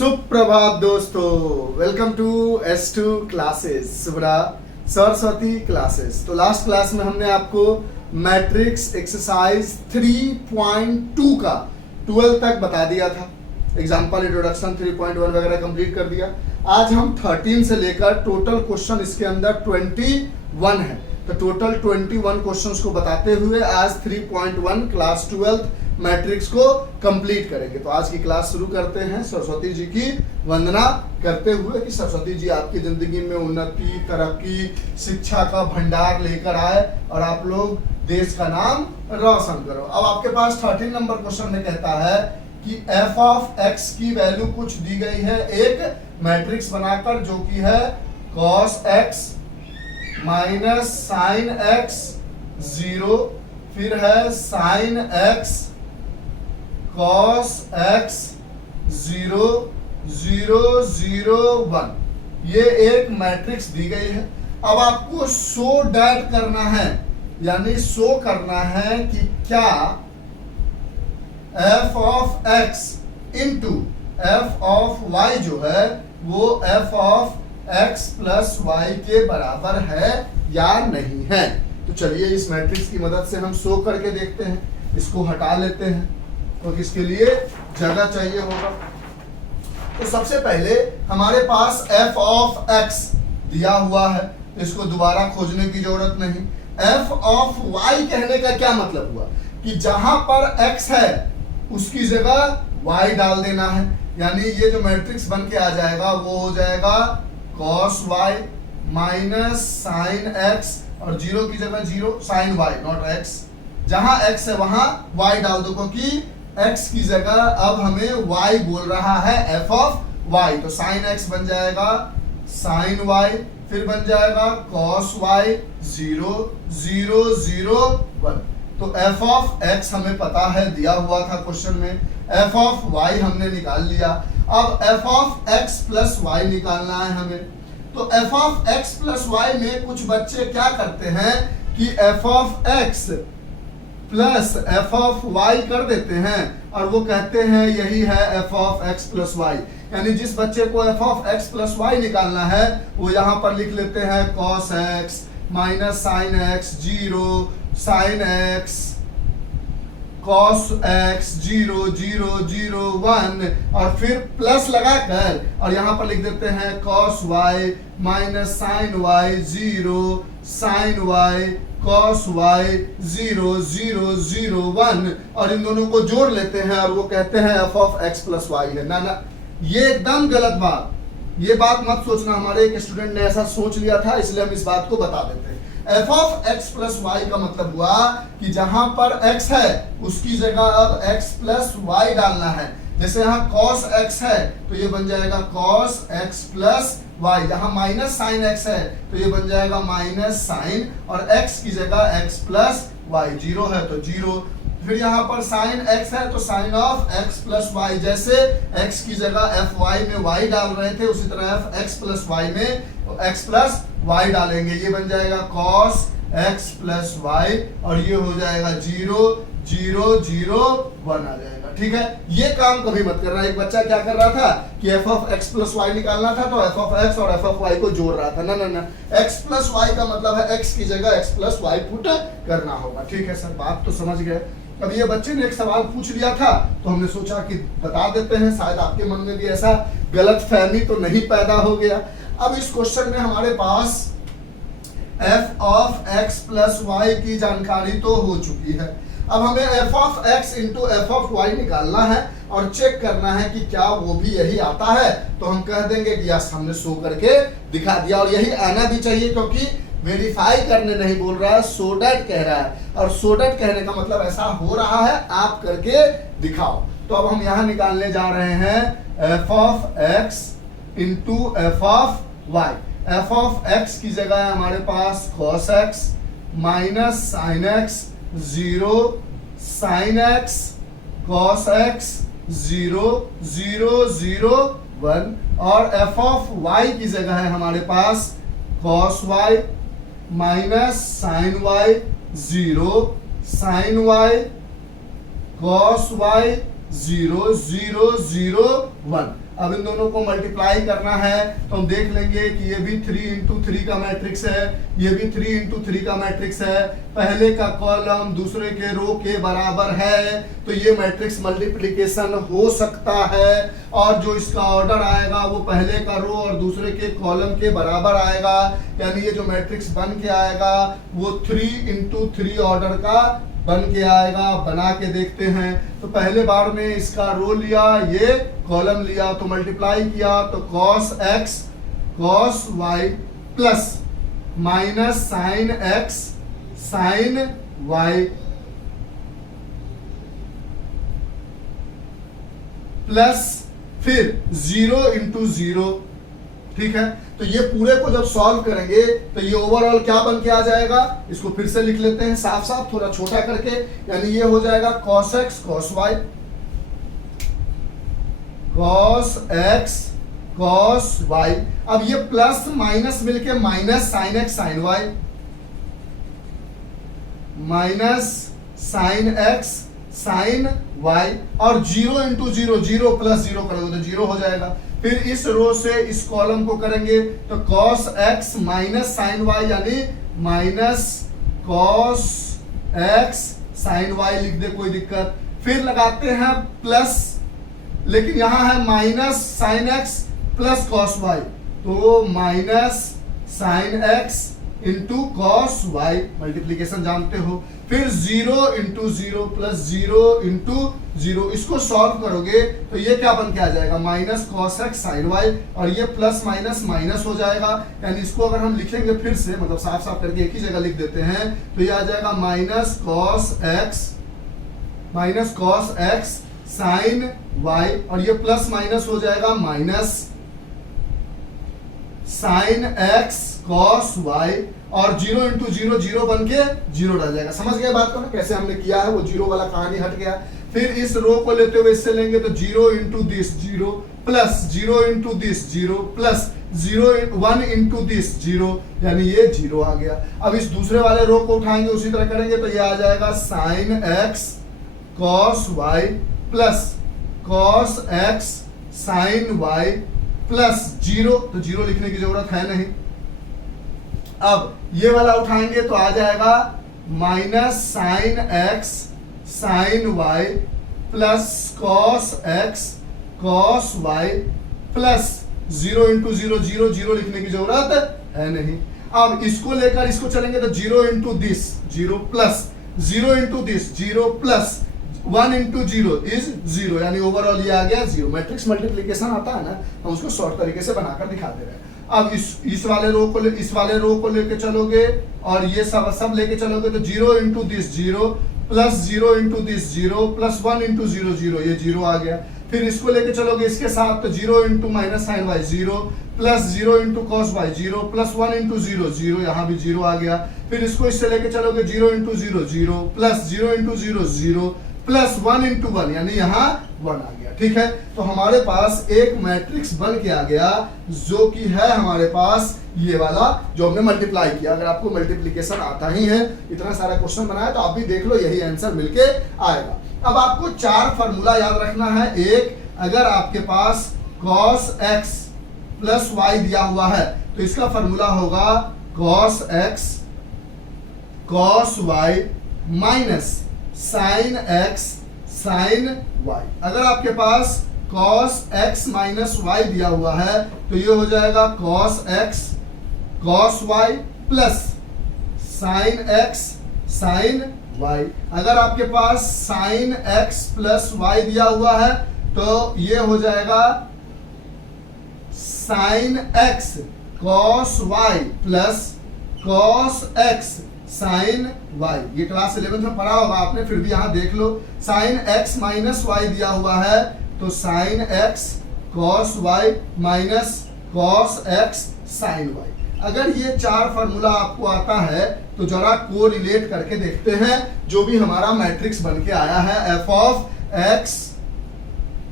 सुप्रभात दोस्तों, welcome to S2 classes, Subra Saraswati classes. तो लास्ट क्लास में हमने आपको मैट्रिक्स एक्सरसाइज 3.2 का 12 तक बता दिया था। एग्जाम्पल इंट्रोडक्शन 3.1 वगैरह कंप्लीट कर दिया। आज हम 13 से लेकर टोटल क्वेश्चन इसके अंदर 21 है, तो टोटल 21 क्वेश्चंस को बताते हुए आज 3.1 क्लास 12 मैट्रिक्स को कंप्लीट करेंगे। तो आज की क्लास शुरू करते हैं सरस्वती जी की वंदना करते हुए कि सरस्वती जी आपकी जिंदगी में उन्नति, तरक्की, शिक्षा का भंडार लेकर आए और आप लोग देश का नाम रोशन करो। अब आपके पास 13 नंबर क्वेश्चन में कहता है कि f ऑफ x की वैल्यू कुछ दी गई है एक मैट्रिक्स बनाकर, जो कि है cos x minus sine x 0, फिर है साइन x cos x 0 0 0 1। ये एक मैट्रिक्स दी गई है। अब आपको शो डैट करना है, यानी शो करना है कि क्या f of x into f of y जो है वो f of x plus y के बराबर है या नहीं है। तो चलिए इस मैट्रिक्स की मदद से हम शो करके देखते हैं। इसको हटा लेते हैं तो इसके लिए जगह चाहिए होगा। तो सबसे पहले हमारे पास f ऑफ x दिया हुआ है, इसको दोबारा खोजने की जरूरत नहीं। f ऑफ y कहने का क्या मतलब हुआ कि जहां पर x है उसकी जगह y डाल देना है, यानी ये जो मैट्रिक्स बन के आ जाएगा वो हो जाएगा cos y minus sine x और 0 की जगह 0 साइन y नॉट x। जहां x है वहां y डाल दो, क्योंकि x की जगह अब हमें y बोल रहा है f ऑफ y। तो साइन x बन जाएगा साइन y, फिर बन जाएगा cos y 0 0 0 1। तो f ऑफ x हमें पता है, दिया हुआ था क्वेश्चन में। f ऑफ y हमने निकाल लिया। अब f of x plus y निकालना है हमें। तो f of x plus y में कुछ बच्चे क्या करते हैं कि f of x plus f of y कर देते हैं और वो कहते हैं यही है f of x plus y। यानी जिस बच्चे को f of x plus y निकालना है वो यहाँ पर लिख लेते हैं cos x minus sine x 0 sine x cos x 0 0 0 1 और फिर प्लस लगाकर और यहाँ पर लिख देते हैं cos y minus sine y 0 sine y cos y 0 0 0 1 और इन दोनों को जोड़ लेते हैं और वो कहते हैं f of x plus y है। ना ना, ये एकदम गलत बात। ये बात मत सोचना, हमारे एक स्टूडेंट ने ऐसा सोच लिया था, इसलिए हम इस बात को बता देते हैं। f of x plus y का मतलब हुआ कि जहां पर x है उसकी जगह अब x प्लस y डालना है। जैसे यहाँ cos x है तो ये बन जाएगा cos x प्लस y। यहाँ माइनस साइन x है तो ये बन जाएगा माइनस साइन और x की जगह x प्लस y। 0 है तो 0। फिर यहाँ पर साइन x है तो sine of x plus y। जैसे x की जगह fy में y डाल रहे थे उसी तरह f(x प्लस y) में x प्लस y डालेंगे। ये बन जाएगा cos x प्लस y और ये हो जाएगा 0 0 0 1 आ जाएगा। ठीक है, ये काम कभी मत करना। एक बच्चा क्या कर रहा था कि f of x plus y निकालना था तो f ऑफ x और f ऑफ y को जोड़ रहा था। ना ना ना, x प्लस y का मतलब है x की जगह x प्लस y पुट करना होगा। ठीक है सर, बात तो समझ गए। अब ये बच्चे ने एक सवाल पूछ लिया था तो हमने सोचा कि बता देते हैं, शायद आपके मन में भी ऐसा गलत फहमी तो नहीं पैदा हो गया। अब इस क्वेश्चन में हमारे पास f of x plus y की जानकारी तो हो चुकी है। अब हमें f of x into f of y निकालना है और चेक करना है कि क्या वो भी यही आता है। तो हम कह देंगे कि यस, हमने शो करके दिखा दिया और यही आना भी चाहिए, क्योंकि वेरीफाई करने नहीं बोल रहा है, सो डैट कह रहा है और सो डैट कहने का मतलब ऐसा हो रहा है, आप करके दिखाओ। तो अब हम यहाँ निकालने जा रहे हैं f of x into f of y। f of x की जगह है हमारे पास cos x minus sine x 0 sine x cos x 0 0 0 1 और f ऑफ y की जगह है हमारे पास cos y minus sine y 0 sine y cos y 0 0 0 1। अब इन दोनों को मल्टीप्लाई करना है तो हम देख लेंगे कि ये भी 3 इंटू 3 का मैट्रिक्स है, ये भी 3 इंटू 3 का मैट्रिक्स है। पहले का कॉलम दूसरे के रो के बराबर है, तो ये मैट्रिक्स मल्टीप्लिकेशन हो सकता है। और जो इसका ऑर्डर आएगा वो पहले का रो और दूसरे के कॉलम के बराबर आएगा, यानी ये जो मैट्रिक्स बन के आएगा वो 3 इंटू 3 ऑर्डर का बन के आएगा। बना के देखते हैं। तो पहले बार में इसका रो लिया, ये कॉलम लिया, तो मल्टीप्लाई किया तो cos x cos y plus minus sin x sin y plus फिर 0 इंटू 0। ठीक है, तो ये पूरे को जब सॉल्व करेंगे तो ये ओवरऑल क्या बन के आ जाएगा, इसको फिर से लिख लेते हैं साफ साफ थोड़ा छोटा करके, यानी ये हो जाएगा cos x cos y cos x cos y। अब ये प्लस माइनस मिलके minus sin x sin y minus sin x sin y और 0 इंटू 0 0 प्लस 0 करोगे तो 0 हो जाएगा। फिर इस रो से इस कॉलम को करेंगे तो cos x minus sin y यानी minus cos x sin y लिख दे, कोई दिक्कत। फिर लगाते हैं प्लस, लेकिन यहां है minus sin x plus cos y, तो minus sin x into cos y, multiplication जानते हो। फिर 0 इंटू 0 प्लस 0 इंटू 0, इसको सॉल्व करोगे तो ये क्या बन के आ जाएगा, minus cos x sin y, और ये प्लस माइनस माइनस हो जाएगा। यानी इसको अगर हम लिखेंगे फिर से, मतलब साफ साफ करके एक ही जगह लिख देते हैं, तो ये आ जाएगा minus cos x sin y, और ये प्लस माइनस हो जाएगा minus sin x cos y, और 0 इंटू 0 0 बन के 0 रह जाएगा। समझ गए बात को ना, कैसे हमने किया है, वो 0 वाला कहानी हट गया। फिर इस रो को लेते हुए इससे लेंगे तो 0 into this 0 plus 0 into this 0 plus 1 into this 0, यानी ये 0 आ गया। अब इस दूसरे वाले रो को उठाएंगे, उसी तरह करेंगे तो ये आ जाएगा sin x cos y plus cos x sin y plus 0, तो 0 लिखने की जरूरत है नहीं। अब ये वाला उठाएंगे तो आ जाएगा minus sin x sin y plus cos x cos y plus 0 into 0 0 0 लिखने की जरूरत है नहीं। अब इसको लेकर इसको चलेंगे तो 0 into this 0 plus 0 into this 0 plus 1 into 0 is 0, यानी ओवरऑल ये आ गया 0। मैट्रिक्स मल्टीप्लिकेशन आता है ना, हम उसको शॉर्ट तरीके से बनाकर दिखा दे रहे हैं। अब इस वाले रो को लेके चलोगे और ये सब लेके चलोगे तो 0 into this 0 plus 0 into this 0 plus 1 into 0 0, ये 0 आ गया। फिर इसको लेके चलोगे इसके साथ तो 0 into minus sine y 0 plus 0 into cos y 0 plus 1 into 0 0, यहाँ भी 0 आ गया। फिर इसको इससे लेके चलोगे 0 into 0 0 plus 0 into 0 0 plus 1 into 1, यानी यहाँ 1 आ गया। ठीक है, तो हमारे पास एक मैट्रिक्स बन के आ गया जो कि है हमारे पास ये वाला जो हमने मल्टीप्लाई किया। अगर आपको मल्टीप्लिकेशन आता ही है, इतना सारा क्वेश्चन बनाया तो आप भी देख लो, यही आंसर मिलके आएगा। अब आपको 4 फार्मूला याद रखना है। एक, अगर आपके पास cos x प्लस y दिया हुआ है तो इसका फार्मूला होगा cos x cos y minus sin x sin y। अगर आपके पास cos x माइनस y दिया हुआ है तो ये हो जाएगा cos x cos y plus sin x sin y। अगर आपके पास sin x प्लस y दिया हुआ है तो ये हो जाएगा sin x cos y plus cos x sin y। ये क्लास 11 में पढ़ा होगा आपने, फिर भी यहां देख लो। sin x माइनस y दिया हुआ है तो sin x cos y minus cos x sin y। अगर ये 4 फार्मूला आपको आता है तो जरा को रिलेट करके देखते हैं जो भी हमारा मैट्रिक्स बन के आया है f of x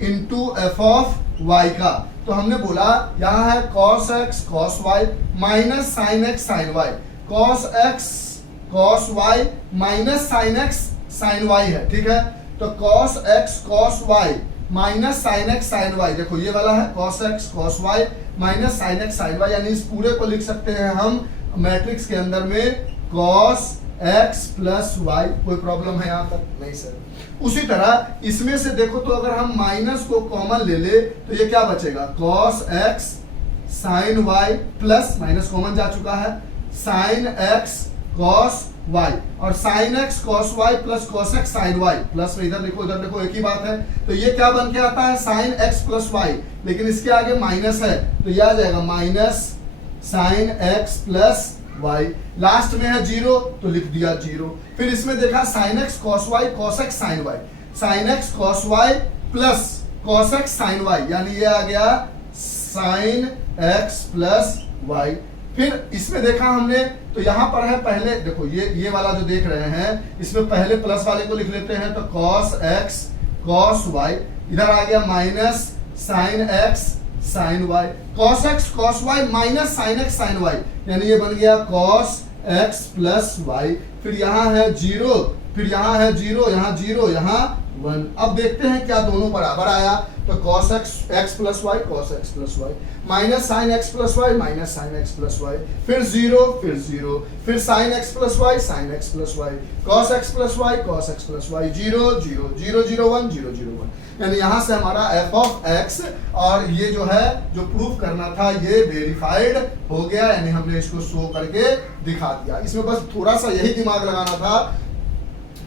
into f of y का। तो हमने बोला यहां है cos x cos y minus sin x sin y, cos x cos y minus sin x sin y है। ठीक है, तो cos x cos y minus sine x sine y, देखो ये वाला है cos x cos y minus sine x sine y, यानी इस पूरे को लिख सकते हैं हम मैट्रिक्स के अंदर में cos x प्लस वाई। कोई प्रॉब्लम है यहाँ तक? नहीं सर। उसी तरह इसमें से देखो तो अगर हम माइनस को कॉमन ले ले तो ये क्या बचेगा, cos x sine y plus minus common जा चुका है साइन x cos y, और sine x cos y plus cos x sine y plus में इधर लिखो एक ही बात है। तो ये क्या बन के आता है, साइन x प्लस y, लेकिन इसके आगे माइनस है तो ये आ जाएगा minus sine x plus y। Last में है जीरो तो लिख दिया जीरो। फिर इसमें देखा sine x cos y cos x sine y, sine x cos y plus cos x sine y, यानी ये आ गया साइन x प्लस y। फिर इसमें देखा हमने तो यहां पर है पहले देखो ये वाला जो देख रहे हैं इसमें पहले प्लस वाले को लिख लेते हैं, तो cos x cos y, इधर आ गया minus sine x sine y, cos x cos y minus sine x sine y, यानी ये बन गया cos x प्लस y। फिर यहाँ है जीरो, फिर यहाँ है जीरो, यहाँ जीरो, यहाँ 1। अब देखते हैं क्या दोनों बराबर आया, तो cos x plus y cos x plus y minus sine x plus y minus sine x plus y, फिर जीरो, फिर sine x plus y sine x plus y, cos x plus y cos x plus y, zero zero zero zero 1 0 0 1। यानी यहाँ से हमारा f of x और ये जो है जो प्रूफ करना था ये वेरीफाइड हो गया, यानी हमने इसको शो करके दिखा दिया। इसमें बस थोड़ा सा यही दिमाग लगाना था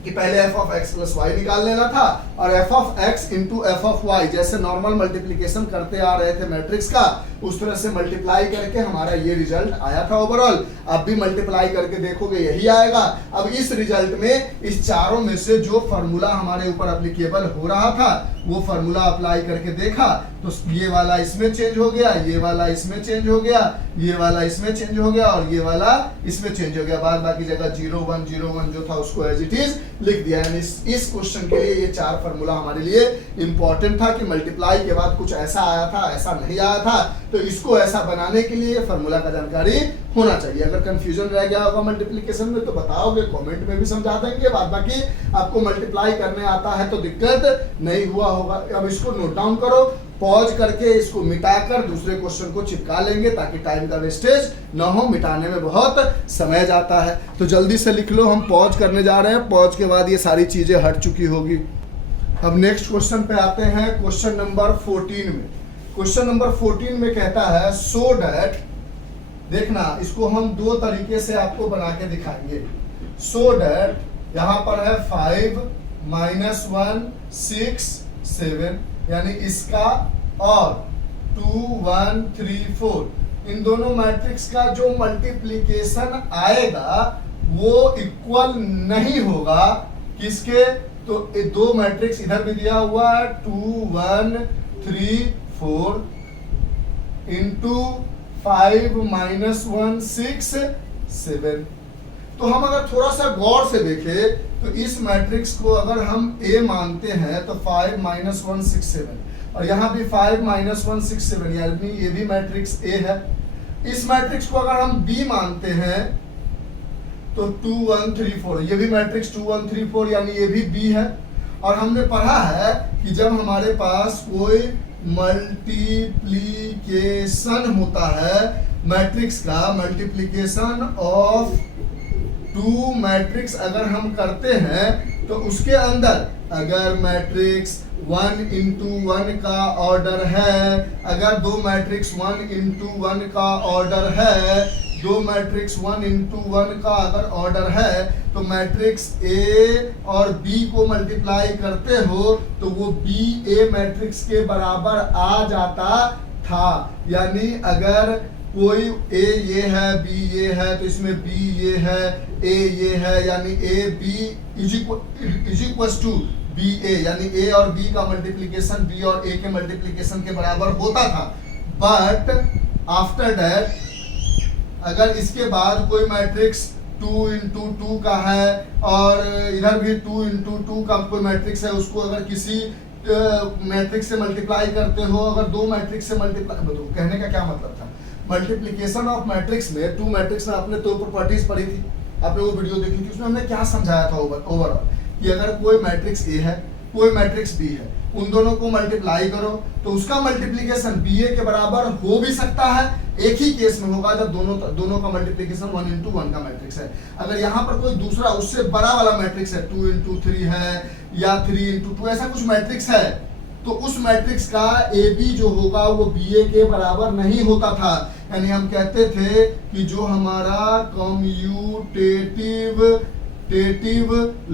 कि पहले f of x plus y निकाल लेना था और f of x into f of y, जैसे नॉर्मल मल्टीप्लीकेशन करते आ रहे थे मैट्रिक्स का उस तरह से मल्टीप्लाई करके हमारा ये रिजल्ट आया था ओवरऑल। अब भी मल्टीप्लाई करके देखोगे यही आएगा। अब इस रिजल्ट में इस चारों में से जो फॉर्मूला हमारे ऊपर एप्लीकेबल हो रहा था वो फॉर्मूला अप्लाई करके देखा तो ये वाला इसमें चेंज हो गया, ये वाला इसमें चेंज हो गया, ये वाला इसमें चेंज हो गया और ये वाला इसमें चेंज हो गया। बाद बाकी जगह 0 1 जो था उसको एज इट इज लिख दिया। यानी इस क्वेश्चन के लिए ये चार फॉर्मूला हमारे लिए इंपॉर्टेंट था कि मल्टीप्लाई के बाद कुछ ऐसा आया था ऐसा नहीं आया था, तो इसको ऐसा बनाने के लिए फॉर्मूला का जानकारी होना चाहिए। अगर कंफ्यूजन रह गया होगा मल्टीप्लिकेशन में तो बताओगे, कमेंट में भी समझा देंगे। बाद बाकी आपको मल्टीप्लाई करने आता है तो दिक्कत नहीं हुआ होगा। अब इसको नोट डाउन करो, पॉज करके इसको मिटाकर दूसरे क्वेश्चन को चिपका लेंगे ताकि टाइम का वेस्टेज ना हो, मिटाने में बहुत समय जाता है। तो जल्दी से लिख लो, हम पॉज करने जा रहे हैं, पॉज के बाद ये सारी चीजें हट चुकी होगी। अब नेक्स्ट क्वेश्चन पे आते हैं, क्वेश्चन नंबर 14 में। क्वेश्चन नंबर 14 में कहता है सो डैट, देखना इसको हम दो तरीके से आपको बना के दिखाएंगे। सो डैट यहाँ पर है 5 -1 6 7, यानी इसका और 2 1 3 4 इन दोनों मैट्रिक्स का जो मल्टीप्लिकेशन आएगा वो इक्वल नहीं होगा किसके, तो दो मैट्रिक्स इधर भी दिया हुआ है 2 1 3 4 इंटू 5 -1 6 7। तो हम अगर थोड़ा सा गौर से देखें तो इस मैट्रिक्स को अगर हम A मानते हैं तो 5 -1 6 7 और यहाँ भी 5 -1 6 7, यानी ये भी मैट्रिक्स A है। इस मैट्रिक्स को अगर हम B मानते हैं तो 2 1 3 4, ये भी मैट्रिक्स 2 1 3 4, यानी ये भी B है। और हमने पढ़ा है कि जब हमारे पास कोई मल्टीप्लिकेशन होता है मैट्रिक्स का, मल्टीप्लिकेशन ऑफ 2 मैट्रिक्स अगर हम करते हैं तो उसके अंदर अगर मैट्रिक्स 1 × 1 का ऑर्डर है, अगर दो मैट्रिक्स 1 × 1 का ऑर्डर है, दो मैट्रिक्स 1 × 1 का अगर ऑर्डर है तो मैट्रिक्स A और B को मल्टीप्लाई करते हो तो वो B A मैट्रिक्स के बराबर आ जाता था। यानी अगर कोई A ये है B ये है तो इसमें B ये है A ये है, यानी A B is equal to B A, यानी A और B का मल्टीप्लिकेशन B और A के मल्टीप्लिकेशन के बराबर होता था। बट आफ्टर दैट अगर इसके बाद कोई मैट्रिक्स 2 × 2 का है और इधर भी 2 × 2 का कोई मैट्रिक्स है, उसको अगर किसी मैट्रिक्स से मल्टीप्लाई करते हो, अगर दो मैट्रिक्स से मल्टीप्लाई, तो कहने का क्या मतलब था, मल्टीप्लिकेशन ऑफ मैट्रिक्स में 2 मैट्रिक्स में आपने 2 प्रॉपर्टीज पढ़ी थी, आपने वो वीडियो देखी थी, उसमें हमने क्या समझाया था ओवरऑल कि अगर कोई मैट्रिक्स A है कोई मैट्रिक्स बी है, उन दोनों को मल्टीप्लाई करो तो उसका मल्टीप्लीकेशन बी ए के बराबर हो भी सकता है, एक ही केस में होगा जब दोनों का मल्टीप्लीकेशन 1 into 1 का मैट्रिक्स है। अगर यहाँ पर कोई दूसरा उससे बड़ा वाला मैट्रिक्स है, 2 into 3 है या 3 into 2 ऐसा कुछ मैट्रिक्स है, तो उस मैट्रिक्स का ए बी जो होगा वो बी ए के बराबर नहीं होता था। यानी हम कहते थे कि जो हमारा कम्यूटेटिव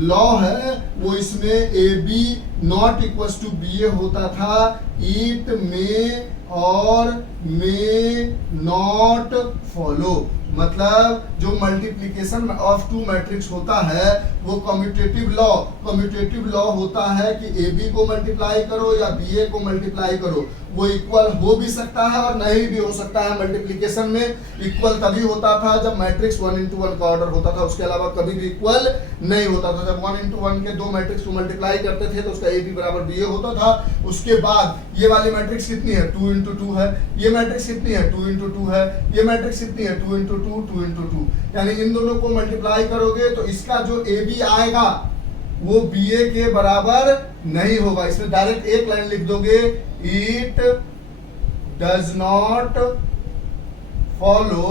लॉ है वो इसमें A B not equal to B A होता था। इट में और मे नॉट फॉलो, मतलब जो मल्टीप्लिकेशन ऑफ टू मैट्रिक्स होता है वो कम्यूटेटिव लॉ होता है कि ए बी को मल्टीप्लाई करो या बी ए को मल्टीप्लाई करो, वो इक्वल हो भी सकता है और नहीं भी हो सकता है। मल्टीप्लिकेशन में इक्वल तभी होता था जब मैट्रिक्स 1 into 1 का ऑर्डर होता था, उसके अलावा कभी भी इक्वल नहीं होता था। जब 1 into 1 के दो मैट्रिक्स को मल्टीप्लाई करते थे तो उसका ए बी बराबर बी ए होता था। उसके बाद ये वाली मैट्रिक्स कितनी है, 2 into 2 है, ये मैट्रिक्स कितनी है, 2 into 2 है, ये मैट्रिक्स कितनी है, 2 into 2, 2 into 2, यानी इन दोनों को मल्टीप्लाई करोगे तो इसका जो ए बी आएगा वो बी ए के बराबर नहीं होगा। इसमें डायरेक्ट एक लाइन लिख दोगे, it does not follow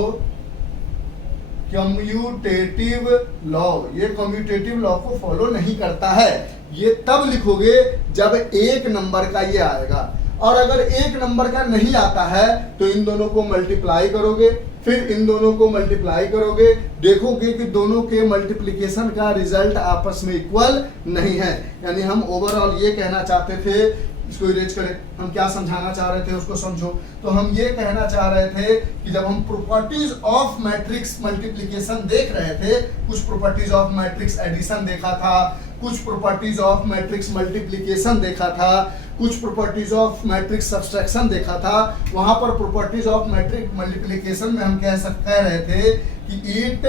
commutative law, ये कम्यूटेटिव लॉ को फॉलो नहीं करता है। ये तब लिखोगे जब एक नंबर का ये आएगा, और अगर एक नंबर का नहीं आता है तो इन दोनों को मल्टीप्लाई करोगे, फिर इन दोनों को मल्टीप्लाई करोगे, देखोगे कि दोनों के मल्टीप्लिकेशन का रिजल्ट आपस में इक्वल नहीं है। यानी हम ओवरऑल ये कहना चाहते थे, इसको इरेज करें, हम क्या समझाना चाह रहे थे उसको समझो। तो हम ये कहना चाह रहे थे कि जब हम प्रॉपर्टीज ऑफ मैट्रिक्स मल्टीप्लिकेशन देख रहे थे, कुछ प्रॉपर्टीज ऑफ मैट्रिक्स एडिशन देखा था, कुछ प्रॉपर्टीज ऑफ मैट्रिक्स मल्टीप्लिकेशन देखा था, कुछ प्रॉपर्टीज ऑफ मैट्रिक्स सब्सट्रैक्शन देखा था, वहां पर प्रॉपर्टीज ऑफ मैट्रिक्स मल्टीप्लिकेशन में हम कह रहे थे कि इट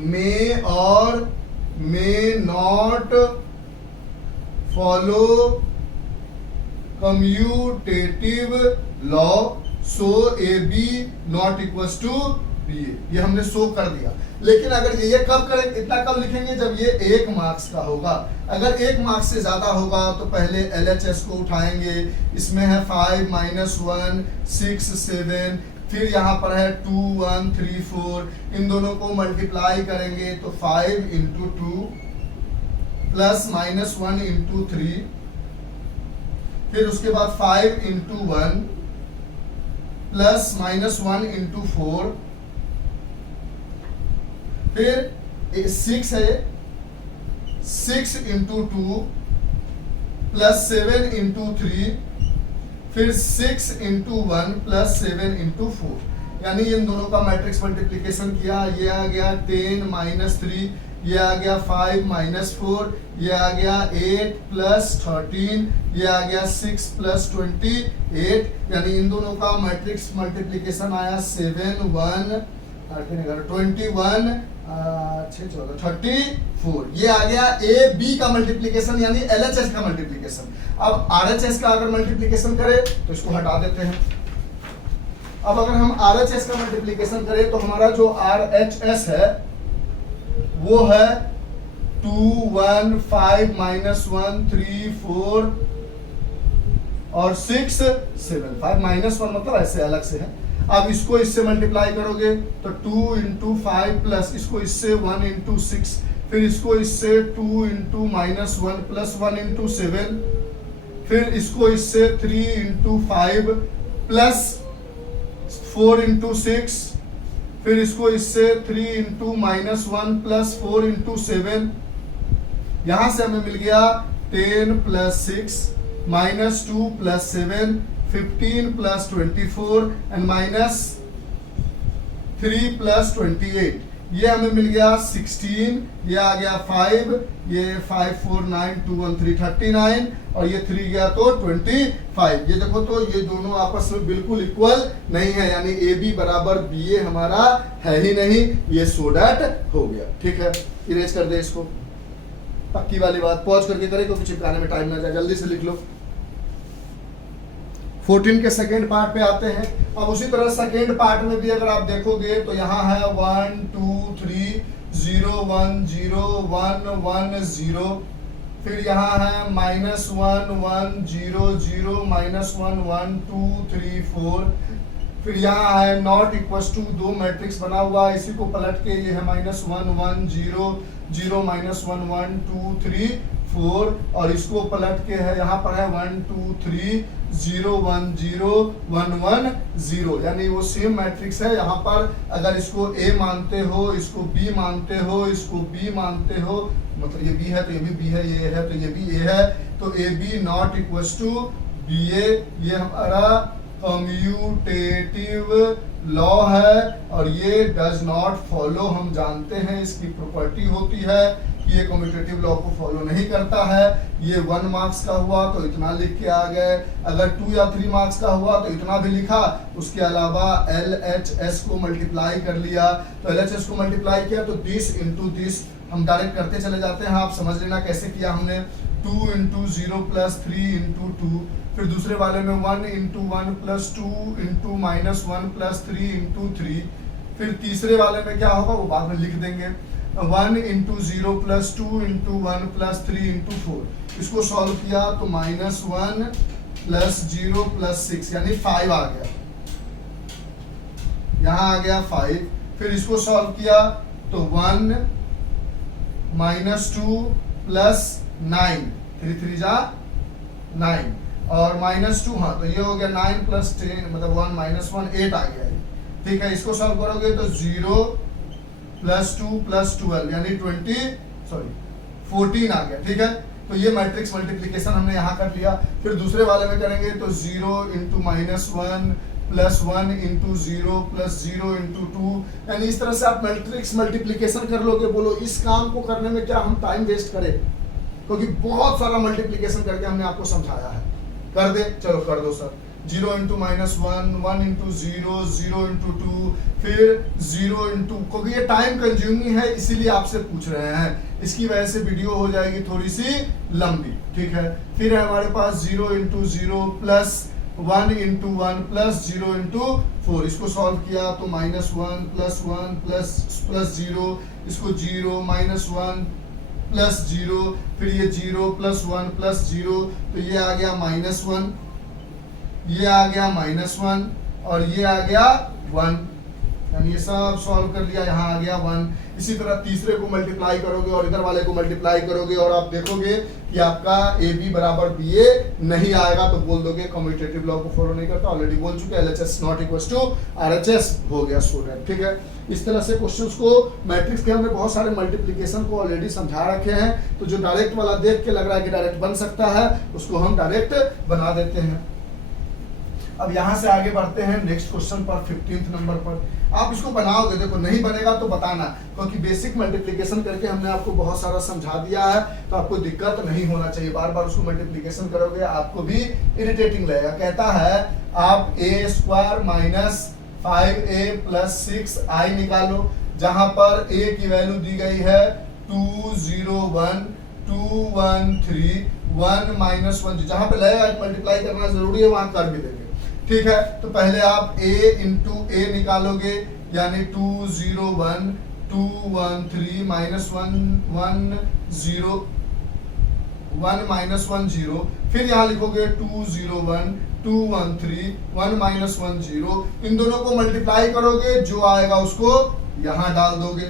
मे और may not follow commutative law, so A B not equal to B A, ये हमने शो कर दिया। लेकिन अगर ये कब करें, इतना कब लिखेंगे जब ये 1 मार्क्स का होगा। अगर 1 मार्क्स से ज्यादा होगा तो पहले LHS को उठाएंगे, इसमें है 5 - 1 6 7, फिर यहाँ पर है 2 1 3 4, इन दोनों को मल्टीप्लाई करेंगे तो 5 into 2 प्लस -1 into 3, फिर उसके बाद 5 into 1 प्लस -1 into 4, फिर 6 है 6 into 2 प्लस 7 into 3, फिर 6 into 1 प्लस 7 into 4, यानी इन दोनों का मैट्रिक्स मल्टीप्लिकेशन किया, ये आ गया 10 - 3, ये आ गया 5 - 4, ये आ गया 8 + 13, ये आ गया 6 + 28, यानी इन दोनों का मैट्रिक्स मल्टीप्लिकेशन आया 7 1 21 34, ये आ गया ए बी का मल्टीप्लिकेशन यानी LHS का मल्टीप्लिकेशन। अब RHS का अगर मल्टीप्लिकेशन करें तो इसको हटा देते हैं। अब अगर हम RHS का मल्टीप्लिकेशन करें तो हमारा जो RHS है वो है 2 1 5 - 1 3 4 और 6 7, 5 - 1 मतलब ऐसे अलग से है। अब इसको इससे मल्टीप्लाई करोगे तो 2 into 5 प्लस इसको इससे 1 into 6, फिर इसको इससे 2 into -1 प्लस 1 into 7, फिर इसको इससे 3 into 5 प्लस 4 into 6, फिर इसको इससे 3 into -1 प्लस 4 into 7, यहां से हमें मिल गया 10 + 6 -2 + 7 15 + 24 एंड -3 + 28, ये हमें मिल गया 16, ये आ गया 5, ये 5 4 9 2 1 3 39 और ये 3 गया तो 25। ये देखो तो ये दोनों आपस में बिल्कुल इक्वल नहीं है, यानी ए बी बराबर बी ए हमारा है ही नहीं, ये सो डैट हो गया। ठीक है, इरेज कर दे इसको, पक्की वाली बात। पॉज करके करें क्योंकि चिपकाने में टाइम ना जाए, जल्दी से लिख लो। 14 के सेकेंड पार्ट पे आते हैं। अब उसी तरह सेकेंड पार्ट में भी अगर आप देखोगे तो यहाँ है 1 2 3 0 1 0 1 1 0, फिर यहाँ है -1 1 0 0 -1 1 2 3 4। फिर यहाँ है नॉट इक्वल टू, दो मैट्रिक्स बना हुआ है, इसी को पलट के ये है -1 1 0 0 -1 1 2 3 4, और इसको पलट के है यहाँ पर है 1 2 3 0 1 0 1 1 0, यानी वो सेम मैट्रिक्स है। यहाँ पर अगर इसको A मानते हो, इसको B मानते हो, इसको B मानते हो, मतलब ये B है तो ये भी B है, ये है तो ये भी A है, तो AB not equal to BA, ये हमारा कम्यूटेटिव लॉ है। और ये डज नॉट फॉलो, हम जानते हैं इसकी प्रॉपर्टी होती है कि ये कम्यूटेटिव लॉ को फॉलो नहीं करता है। ये 1 मार्क्स का हुआ तो इतना लिख के आ गए, अगर 2 या 3 मार्क्स का हुआ तो इतना भी लिखा। उसके अलावा LHS को मल्टीप्लाई कर लिया, तो LHS को मल्टीप्लाई किया तो दिस इंटू दिस हम डायरेक्ट करते चले जाते हैं, आप समझ लेना कैसे किया हमने। 2 इंटू 0 प्लस 3 इंटू 2, फिर दूसरे वाले में 1 into 1 plus 2 into -1 plus 3 into 3, फिर तीसरे वाले में क्या होगा वो बाद में लिख देंगे। 1 into 0 plus 2 into 1 plus 3 into 4, इसको सॉल्व किया तो -1 प्लस 0 प्लस 6 यानी 5 आ गया, यहाँ आ गया 5। फिर इसको सॉल्व किया तो 1 -2 प्लस 9, 3 3 जा 9, और -2, हाँ तो ये हो गया 9 प्लस 10 मतलब 1 -1 8 आ गया। ठीक है, इसको सॉल्व करोगे तो 0 प्लस 2 प्लस 12 यानी 14 आ गया। ठीक है, तो ये मैट्रिक्स मल्टीप्लिकेशन हमने यहाँ कर लिया। फिर दूसरे वाले में करेंगे तो 0 into -1 plus 1 into 0 plus 0 into 2, यानी इस तरह से आप मैट्रिक्स मल्टीप्लिकेशन कर लोगे। बोलो इस काम को करने में क्या हम टाइम वेस्ट करें, क्योंकि बहुत सारा मल्टीप्लिकेशन करके हमने आपको समझाया है। कर दे, चलो कर दो सर। 0 इंटू -1 1 इंटू 0 0 इंटू 2, फिर 0 इंटू, क्योंकि ये टाइम कंज्यूमिंग है इसीलिए आपसे पूछ रहे हैं, इसकी वजह से वीडियो हो जाएगी थोड़ी सी लंबी। ठीक है, फिर है हमारे पास 0 into 0 plus 1 into 1 plus 0 into 4, इसको सॉल्व किया तो -1 प्लस 1 प्लस 0, इसको 0 -1 प्लस 0, फिर ये 0 प्लस 1 प्लस 0, तो ये आ गया -1, ये आ गया -1, और ये आ गया 1, यानी ये सब सॉल्व कर लिया, यहाँ आ गया 1। इसी तरह तीसरे को मल्टीप्लाई करोगे और इधर वाले को मल्टीप्लाई करोगे और आप देखोगे कि आपका AB बराबर BA नहीं आएगा, तो बोल दोगे कम्यूटेटिव लॉ को फॉलो नहीं करता। ऑलरेडी बोल चुके हैं LHS not equal to RHS हो गया स्टूडेंट। ठीक है, इस तरह से क्वेश्चंस को मैट्रिक्स के हमने बहुत सारे मल्टीप्लिकेशन को ऑलरेडी समझा रखे हैं, तो जो डायरेक्ट वाला देख के लग रहा है कि डायरेक्ट बन सकता है उसको हम डायरेक्ट बना देते हैं। अब यहाँ से आगे बढ़ते हैं नेक्स्ट क्वेश्चन पर, 15th नंबर पर। आप इसको बनाओगे, देखो नहीं बनेगा तो बताना, क्योंकि बेसिक मल्टीप्लिकेशन करके हमने आपको बहुत सारा समझा दिया है, तो आपको दिक्कत नहीं होना चाहिए। बार बार उसको मल्टीप्लिकेशन करोगे आपको भी इरिटेटिंग लगेगा। कहता है आप a² minus 5a plus 6i निकालो, जहां पर a की वैल्यू दी गई है 2 0 1 2 1 3 1 -1, जहां पे लगेगा मल्टीप्लाई करना जरूरी है वहां कर भी देंगे। ठीक है, तो पहले आप a इंटू a निकालोगे, यानी 2 0 1 2 1 3 -1 1 0 1 -1 0, फिर यहाँ लिखोगे 2 0 1 2 1 3 1 -1 0। इन दोनों को मल्टीप्लाई करोगे, जो आएगा उसको यहाँ डाल दोगे।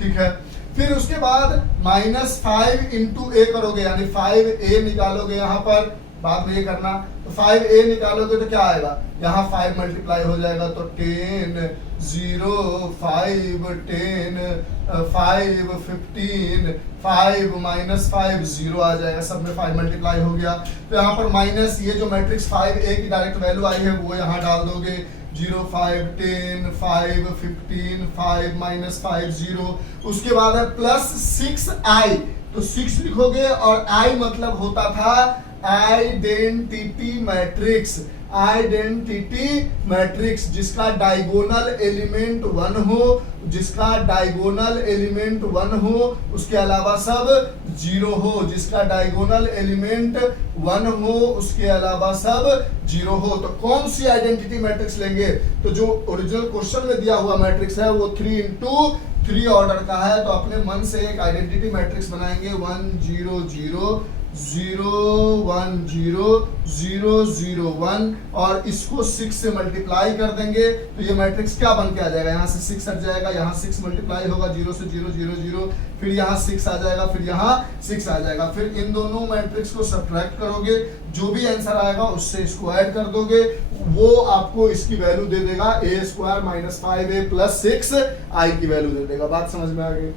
ठीक है, फिर उसके बाद -5 इंटू a करोगे, यानी 5a निकालोगे, यहाँ पर बाद में ये करना, तो 5a निकालोगे तो क्या आएगा, यहाँ 5 मल्टीप्लाई हो जाएगा तो 10 0 5 10 5 15 5 -5 0 आ जाएगा, सब में 5 मल्टीप्लाई हो गया। तो यहाँ पर माइनस ये जो मैट्रिक्स 5a की डायरेक्ट वैल्यू आई है वो यहाँ डाल दोगे, 0 5 10 5 15 5 -5 0। उसके बाद है प्लस 6i, तो 6 लिखोगे और i मतलब होता था आइडेंटिटी मैट्रिक्स, जिसका डायगोनल एलिमेंट 1 हो, जिसका डायगोनल एलिमेंट 1 हो, उसके अलावा सब 0 हो, जिसका डायगोनल एलिमेंट 1 हो, उसके अलावा सब 0 हो। तो कौन सी आइडेंटिटी मैट्रिक्स लेंगे, तो जो ओरिजिनल क्वेश्चन में दिया हुआ मैट्रिक्स है वो 3 इंटू 3 ऑर्डर का है, तो अपने मन से एक आइडेंटिटी मैट्रिक्स बनाएंगे 1 0 0 0 1 0 0 0 1 और इसको 6 से मल्टीप्लाई कर देंगे तो ये मैट्रिक्स क्या बन के आ जाएगा, यहाँ से 6 हट जाएगा, यहाँ 6 मल्टीप्लाई होगा 0 से 0 0 0, फिर यहाँ 6 आ जाएगा, फिर यहाँ 6 आ जाएगा, फिर इन दोनों मैट्रिक्स को सब्ट्रैक्ट करोगे, जो भी आंसर आएगा उससे इसको ऐड कर दोगे, वो आपको इसकी वैल्यू दे देगा a² - 5a + 6i की वैल्यू दे देगा। बात समझ में आ गई?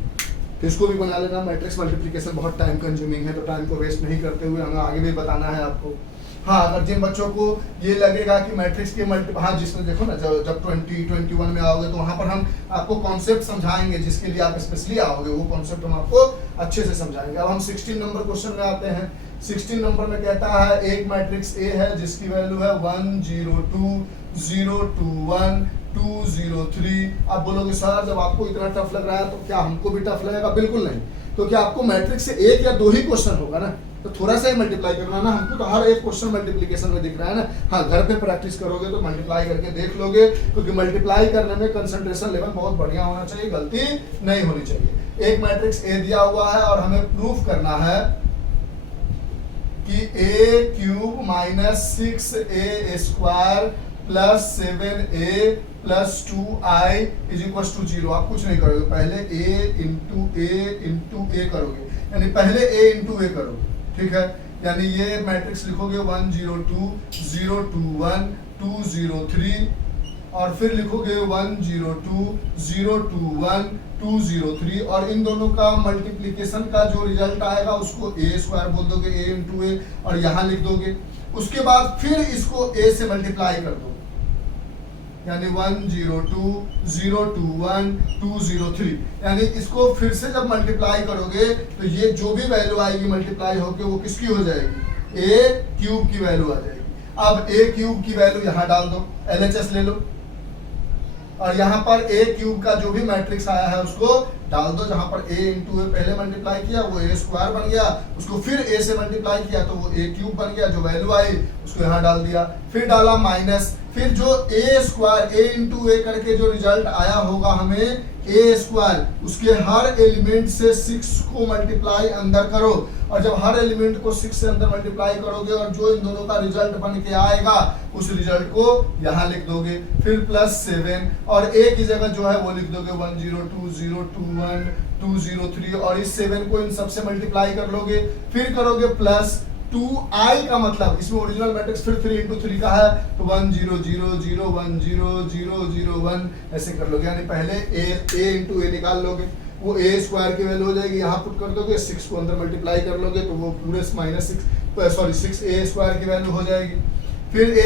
तो इसको भी बना लेना। मैट्रिक्स मल्टीप्लिकेशन बहुत टाइम कंज्यूमिंग है, तो टाइम को वेस्ट नहीं करते हुए हमें आगे भी बताना है आपको। हाँ, अगर जिन बच्चों को ये लगेगा कि मैट्रिक्स के हाँ, जिसमें देखो ना, जब 2021 में आओगे तो वहां पर हम आपको कॉन्सेप्ट समझाएंगे, जिसके लिए आप स्पेशली आओगे वो कॉन्सेप्ट हम आपको अच्छे से समझाएंगे। अब हम 16 नंबर क्वेश्चन में आते हैं। 16 नंबर में कहता है एक मैट्रिक्स ए है जिसकी वैल्यू है 1 0 2 0 2 1 2 0 3। आप बोलोगे सर जब आपको इतना टफ लग रहा है तो क्या हमको भी टफ लगेगा? बिल्कुल नहीं। तो क्या आपको मैट्रिक्स से एक या दो ही क्वेश्चन होगा ना, तो थोड़ा सा ही मल्टीप्लाई करना ना, हमको तो हर एक क्वेश्चन मल्टीप्लिकेशन में दिख रहा है ना। हाँ, घर पे प्रैक्टिस करोगे तो मल्टीप्लाई करके देख लोगे, क्योंकि मल्टीप्लाई करने में कंसंट्रेशन लेवल बहुत बढ़िया होना चाहिए, गलती नहीं होनी चाहिए। एक मैट्रिक्स ए दिया हुआ है और हमें प्रूफ करना है कि a³ - 6a² + 7a + 2i = 0। आप कुछ नहीं करोगे, पहले a × a करोगे, यानी पहले a × a करोगे, ठीक है। यानी ये मैट्रिक्स लिखोगे 1 0 2 0 2 1 2 0 3 और फिर लिखोगे 1 0 2 0 2 1 2 0 3 और इन दोनों का मल्टीप्लिकेशन का जो रिजल्ट आएगा उसको a² बोल दोगे, a × a, और यहाँ लिख दोगे। उसके बाद फिर इसको a से मल्टीप्लाई कर दो, यानी 1 0 2 0 2 1 2 0 3। यानी इसको फिर से जब मल्टीप्लाई करोगे तो ये जो भी वैल्यू आएगी मल्टीप्लाई होके वो किसकी हो जाएगी, a³ की वैल्यू आ जाएगी। अब a³ की वैल्यू यहाँ डाल दो, LHS ले लो, और यहाँ पर a³ का जो भी मैट्रिक्स आया है उसको डाल दो। जहां पर a × a पहले मल्टीप्लाई किया वो a² बन गया, उसको फिर a से मल्टीप्लाई किया तो वो a³ बन गया, जो वैल्यू आई उसको यहाँ डाल दिया, फिर डाला माइनस, फिर जो a² a × a करके जो रिजल्ट आया होगा हमें a² उसके हर एलिमेंट से 6 को मल्टीप्लाई अंदर करो, और जब हर एलिमेंट को 6 से अंदर मल्टीप्लाई करोगे और जो इन दोनों का रिजल्ट बन के आएगा उस रिजल्ट को यहाँ लिख दोगे, फिर +7 और a की जगह जो है वो लिख दोगे 1 0 2 0 2 1 2 0 3 और इस 7 को इन सबसे मल्टीप्लाई कर लोगे, फिर करोगे +2i का मतलब इसमें ओरिजिनल मैट्रिक्स फिर 3 × 3 का है तो 1 0 0 0 1 0 0 0 1 ऐसे कर लोगे। यानी पहले a × a निकाल लोगे, वो a² की वैल्यू हो जाएगी, यहाँ पुट कर दोगे, 6 को अंदर मल्टीप्लाई कर लोगे तो वो पूरे -6a² की वैल्यू हो जाएगी। फिर a × a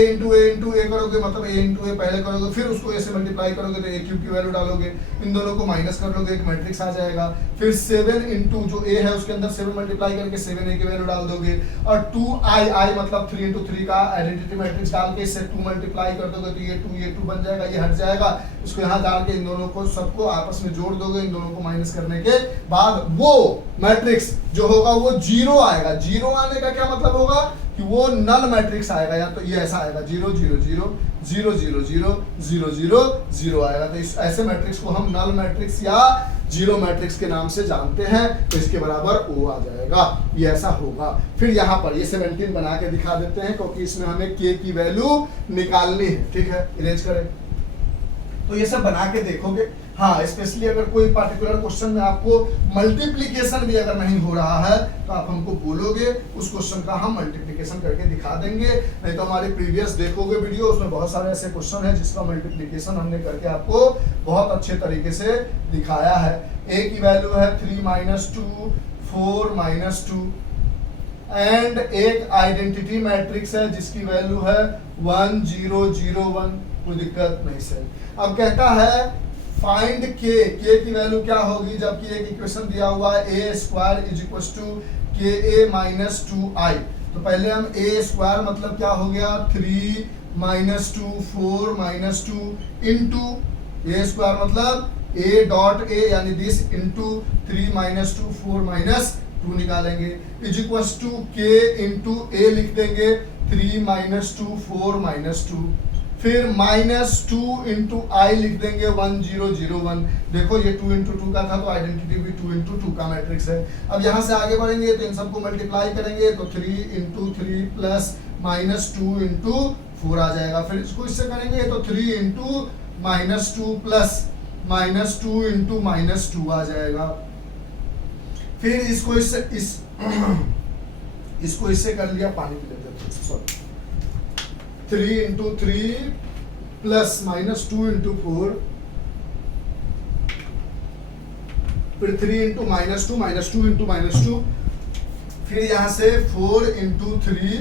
करोगे, मतलब a × a पहले करोगे, फिर उसको a से मल्टीप्लाई करोगे तो a³ की वैल्यू डालोगे, इन दोनों को माइनस कर लोगे, एक मैट्रिक्स आ जाएगा। फिर 7 × जो a है उसके अंदर 7 मल्टीप्लाई करके 7a की वैल्यू डाल दोगे, और 2i मतलब 3 × 3 का आइडेंटिटी मैट्रिक्स डाल के इससे 2 मल्टीप्लाई कर दोगे तो ये 2 बन जाएगा, ये हट जाएगा, इसको यहाँ डाल के इन दोनों को सबको आपस में जोड़ दोगे, इन दोनों को माइनस करने के बाद वो मैट्रिक्स जो होगा वो 0 आएगा। 0 आने का क्या मतलब होगा कि वो नल मैट्रिक्स आएगा, या तो ये ऐसा आएगा 0 0 0 0 0 0 0 0 0 आएगा। तो इस ऐसे मैट्रिक्स को हम नल मैट्रिक्स या जीरो मैट्रिक्स के नाम से जानते हैं, तो इसके बराबर O आ जाएगा, ये ऐसा होगा। फिर यहाँ पर ये 17 बना के दिखा देते हैं क्योंकि इसमें हमें k की वैल्यू निकालनी है, ठीक है। इरेज करें तो ये सब बना के देखोगे। हाँ, स्पेशली अगर कोई पार्टिकुलर क्वेश्चन में आपको मल्टीप्लिकेशन भी अगर नहीं हो रहा है तो आप हमको बोलोगे, उस क्वेश्चन का हम मल्टीप्लिकेशन करके दिखा देंगे। नहीं तो हमारे प्रीवियस देखोगे वीडियो, उसमें बहुत सारे ऐसे क्वेश्चन है जिसका मल्टीप्लिकेशन हमने करके आपको बहुत अच्छे तरीके से दिखाया है। a की वैल्यू है 3 - 2 4 - 2 एंड एक आइडेंटिटी मैट्रिक्स है जिसकी वैल्यू है 1 0 0 1, कोई दिक्कत नहीं सही। अब कहता है फाइंड k की वैल्यू क्या होगी, जबकि एक इक्वेशन दिया हुआ है a² = ka - 2i। तो पहले हम a² मतलब क्या हो गया 3 - 2 4 - 2 इंटू a² मतलब a.a यानी दिस इंटू 3 - 2 4 - 2 निकालेंगे, = k × a लिख देंगे 3 - 2 4 - 2। फिर -2 × i लिख देंगे 1 0 0 1। देखो ये 2 × 2 का था तो आइडेंटिटी भी 2 × 2 का मैट्रिक्स है। अब यहाँ से आगे बढ़ेंगे तो इन सबको मल्टीप्लाई करेंगे तो 3 × 3 प्लस -2 × 4 आ जाएगा। फिर इसको इससे करेंगे तो 3 × -2 प्लस -2 × -2 आ जाएगा। फिर इसको इससे कर लिया, पानी पी लेते हैं, सॉरी। 3 × 3 प्लस -2 × 4, फिर 3 × -2 -2 फिर यहाँ से 4 × 3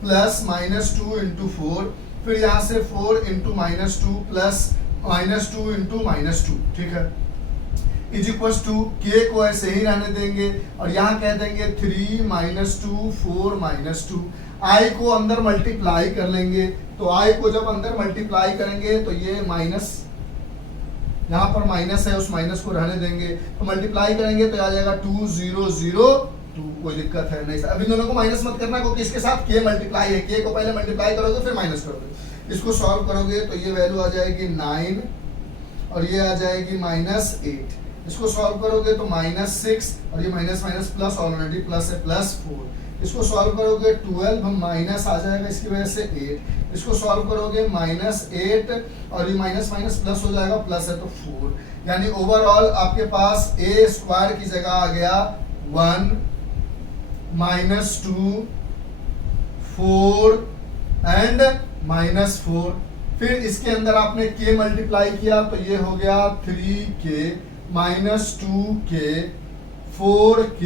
प्लस -2 × 4, फिर यहाँ से 4 × -2 प्लस -2 × -2, ठीक है, इज इक्वल्स टू के को ऐसे ही रहने देंगे और यहाँ कह देंगे 3 -2 4 -2। आई को अंदर मल्टीप्लाई कर लेंगे तो आई को जब अंदर मल्टीप्लाई करेंगे तो ये माइनस, यहाँ पर माइनस है, उस माइनस को रहने देंगे तो मल्टीप्लाई करेंगे तो आ जाएगा 2 0 0 2। कोई दिक्कत है नहीं। अब इन दोनों को माइनस मत करना क्योंकि इसके साथ के मल्टीप्लाई है, के को पहले मल्टीप्लाई करोगे फिर माइनस करोगे। इसको सॉल्व करोगे तो ये वैल्यू आ जाएगी 9 और ये आ जाएगी -8। इसको सॉल्व करोगे तो -6 और ये minus minus plus, already plus है, +4। इसको सॉल्व करोगे 12 माइनस आ जाएगा इसकी वजह से 8। इसको सॉल्व करोगे -8 और ये माइनस माइनस प्लस हो जाएगा, प्लस है तो 4। यानी ओवरऑल आपके पास a² की जगह आ गया 1 -2 4 एंड -4। फिर इसके अंदर आपने k मल्टीप्लाई किया तो ये हो गया 3k -2k 4k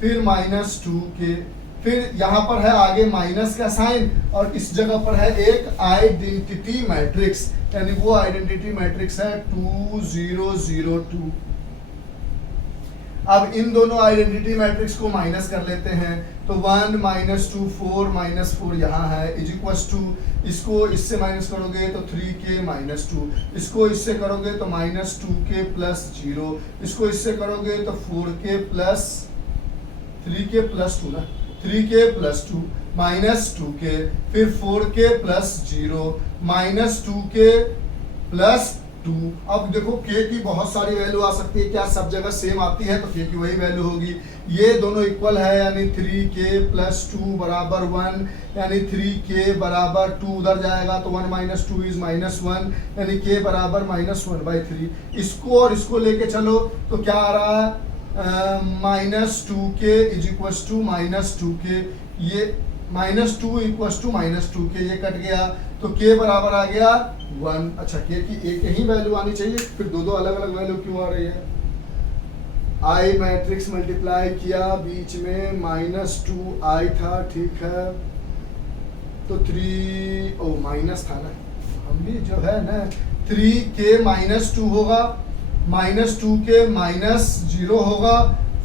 फिर -2k। फिर यहाँ पर है आगे माइनस का साइन और इस जगह पर है एक आइडेंटिटी मैट्रिक्स, यानी वो आइडेंटिटी मैट्रिक्स है 2 0 0 2। अब इन दोनों आइडेंटिटी मैट्रिक्स को माइनस कर लेते हैं तो 1 -2 4 -4 यहाँ है, इज इक्वल्स टू इसको इससे माइनस करोगे तो 3k -2, इसको इससे करोगे तो -2k + 0, इसको इससे करोगे तो 4k + 3k + 2 ना, 3k + 2 -2k, फिर 4k + 0 -2k + 2। अब देखो k की बहुत सारी वैल्यू आ सकती है, क्या सब जगह सेम आती है? तो k की वही वैल्यू होगी। ये दोनों इक्वल है यानी 3k + 2 = 1, यानी 3k = 2 उधर जाएगा तो 1 - 2 = -1, यानी k = -1/3। इसको और इसको लेके चलो तो क्या आ रहा है, -2k = -2k, ये -2 = -2k, ये कट गया तो k बराबर आ गया 1। अच्छा k की एक ही वैल्यू आनी चाहिए, फिर दो अलग अलग वैल्यू क्यों आ रही है? i मैट्रिक्स मल्टीप्लाई किया, बीच में -2i था, ठीक है, तो 3 माइनस था ना, हम भी जो है ना 3k -2 होगा, -2k -0 होगा,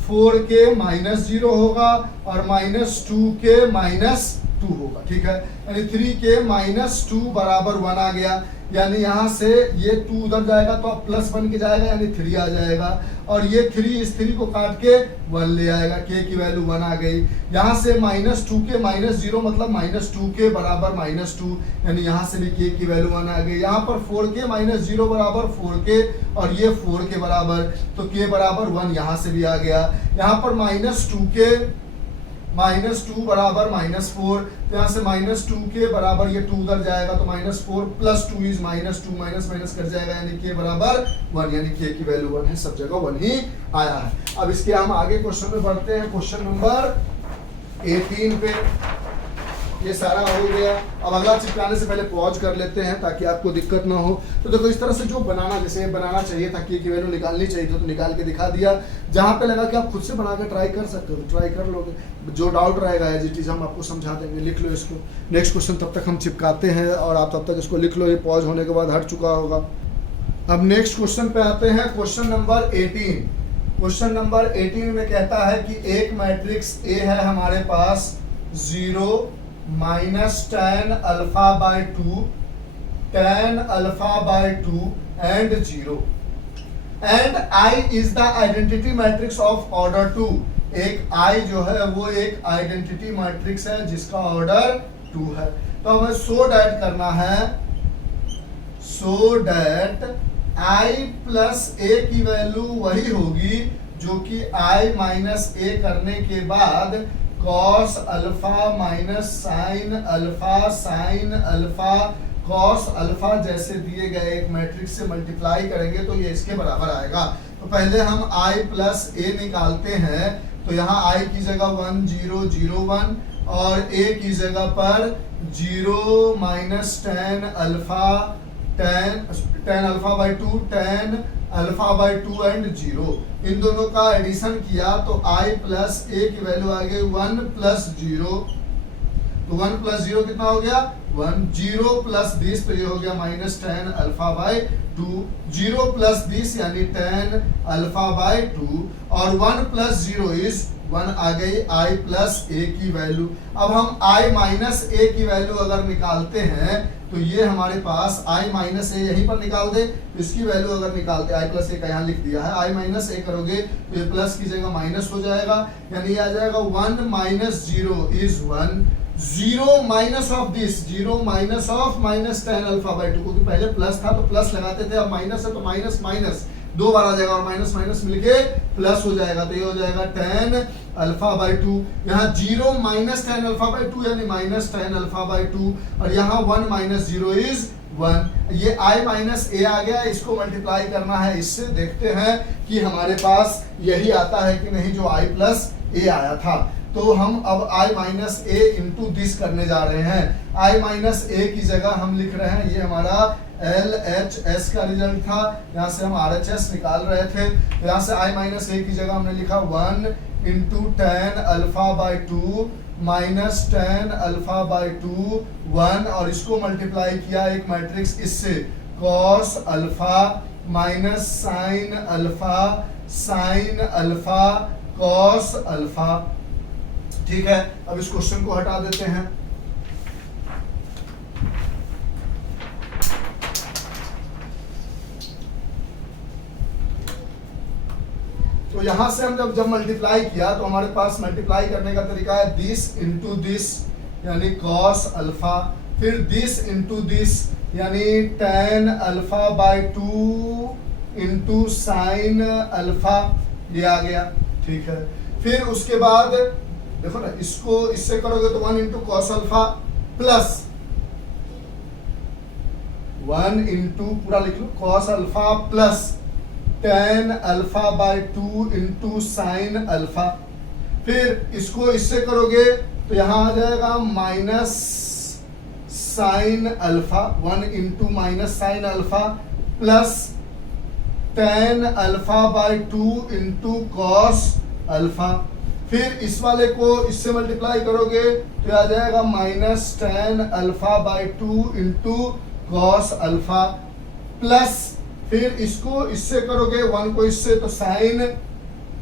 4k -0 होगा और -2k -2 होगा, ठीक है, यानी 3k -2 = 1 आ गया। यानी यहाँ से ये 2 उधर जाएगा तो अब प्लस बन के जाएगा यानी 3 आ जाएगा और ये 3 इस 3 को काट के 1 ले आएगा, k की वैल्यू 1 आ गई। यहाँ से -2k -0 मतलब -2k = -2, यानी यहाँ से भी k की वैल्यू 1 आ गई। यहाँ पर 4k -0 = 4k और ये 4 के बराबर, तो k = 1 यहाँ से भी आ गया। यहाँ पर -2k -2 = -4, तो यहाँ से -2k बराबर ये 2 उधर जाएगा तो -4 + 2 = -2, माइनस कर जाएगा यानी k = 1, यानी k की वैल्यू 1 है, सब जगह 1 ही आया है। अब इसके हम आगे क्वेश्चन में बढ़ते हैं, क्वेश्चन नंबर 18 पे। ये सारा हो गया। अब अगला चिपकाने से पहले पॉज कर लेते हैं ताकि आपको दिक्कत ना हो। तो देखो इस तरह से जो बनाना, जैसे बनाना चाहिए था, की वैल्यू निकालनी चाहिए तो निकाल के दिखा दिया। जहाँ पे लगा कि आप खुद से बना के ट्राई कर सकते हो तो ट्राई कर लोगे, जो डाउट रहेगा एज इट इज हम आपको समझा देंगे। लिख लो इसको, नेक्स्ट क्वेश्चन तब तक हम चिपकाते हैं और आप तब तक इसको लिख लो, ये पॉज होने के बाद हट चुका होगा। अब नेक्स्ट क्वेश्चन पे आते हैं, क्वेश्चन नंबर 18। क्वेश्चन नंबर 18 में कहता है कि एक मैट्रिक्स ए है हमारे पास 0 -tan α/2 tan α/2 and 0 and I is the identity matrix of order 2। एक I जो है वो एक आइडेंटिटी मैट्रिक्स है जिसका ऑर्डर 2 है। तो हमें सो डैट करना है सो डैट i प्लस ए की वैल्यू वही होगी जो कि i माइनस ए करने के बाद cos alpha minus sine alpha cos alpha जैसे दिए गए एक मैट्रिक्स से मल्टीप्लाई करेंगे तो ये इसके बराबर आएगा। तो पहले हम i प्लस ए निकालते हैं, तो यहाँ i की जगह 1 0 0 1 और a की जगह पर 0 minus tan alpha by 2 ten alpha by 2 and 0, इन दोनों का एडिशन किया तो i प्लस ए की वैल्यू आ गई 1 प्लस 0, तो 1 प्लस 0 कितना हो गया 1, 0 प्लस 20 तो ये हो गया minus tan alpha by 2, 0 plus 20 यानी 10 अल्फा बाई 2 और 1 प्लस 0 इज 1 आ गई i प्लस ए की वैल्यू। अब हम i माइनस ए की वैल्यू अगर निकालते हैं तो ये हमारे पास i माइनस ए यहीं पर निकाल दे, तो इसकी वैल्यू अगर निकालते i प्लस ए का यहाँ लिख दिया है, i माइनस ए करोगे तो ये प्लस की जगह माइनस हो जाएगा, यानी ये आ जाएगा 1 minus 0 is 1, 0 minus of this 0 minus of minus tan alpha by 2, क्योंकि पहले प्लस था तो प्लस लगाते थे, अब माइनस है तो माइनस माइनस दो बार आ जाएगा और माइनस माइनस मिलके प्लस हो जाएगा, तो ये हो जाएगा 10 अल्फा बाई 2, यहाँ 0 माइनस टेन अल्फा बाई 2 यानी माइनस टेन अल्फा बाई 2 और यहाँ 1 माइनस 0 इज 1। ये i माइनस ए आ गया, इसको मल्टीप्लाई करना है इससे, देखते हैं कि हमारे पास यही आता है कि नहीं जो i प्लस ए आया था। तो हम अब i minus A into this करने जा रहे हैं, i माइनस ए की जगह हम लिख रहे हैं, ये हमारा LHS का रिजल्ट था, यहाँ से हम RHS निकाल रहे थे, तो यहाँ से i माइनस ए की जगह हमने लिखा 1 into tan alpha by 2 minus tan alpha by 2 1 और इसको मल्टीप्लाई किया एक मैट्रिक्स इससे cos alpha minus sine alpha cos alpha. ठीक है, अब इस क्वेश्चन को हटा देते हैं। तो यहां से हम जब मल्टीप्लाई किया तो हमारे पास मल्टीप्लाई करने का तरीका है दिस इंटू दिस यानी कॉस अल्फा, फिर दिस इंटू दिस यानी ten alpha by 2 into sine alpha, ये आ गया। ठीक है, फिर उसके बाद देखो ना, इसको इससे करोगे तो 1 into cos alpha plus 1 into पूरा लिख लो cos alpha plus tan alpha by 2 into sine alpha, फिर इसको इससे करोगे तो यहां आ जाएगा minus sine alpha 1 into minus sine alpha plus tan alpha by 2 into cos alpha, फिर इस वाले को इससे मल्टीप्लाई करोगे तो आ जाएगा minus tan alpha by 2 into cos alpha plus फिर इसको इससे करोगे 1 को इससे तो साइन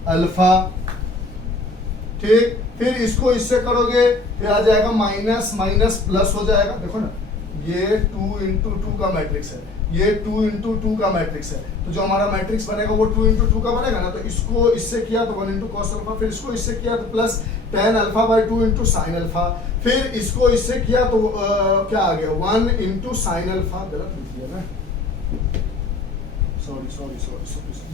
अल्फा। ठीक, फिर इसको इससे करोगे तो आ जाएगा माइनस माइनस प्लस हो जाएगा। देखो ना, ये 2 इंटू 2 का मैट्रिक्स है, ये 2 इंटू 2 का मैट्रिक्स है, तो जो हमारा मैट्रिक्स बनेगा वो 2 इंटू 2 का बनेगा ना, तो इसको इससे किया तो 1 इंटू कॉस अल्फा, फिर इसको इससे किया तो plus tan alpha by 2 into sine alpha, फिर इसको इससे किया तो क्या आ गया 1 इंटू साइन अल्फा, गलत लिख दिया ना, सॉरी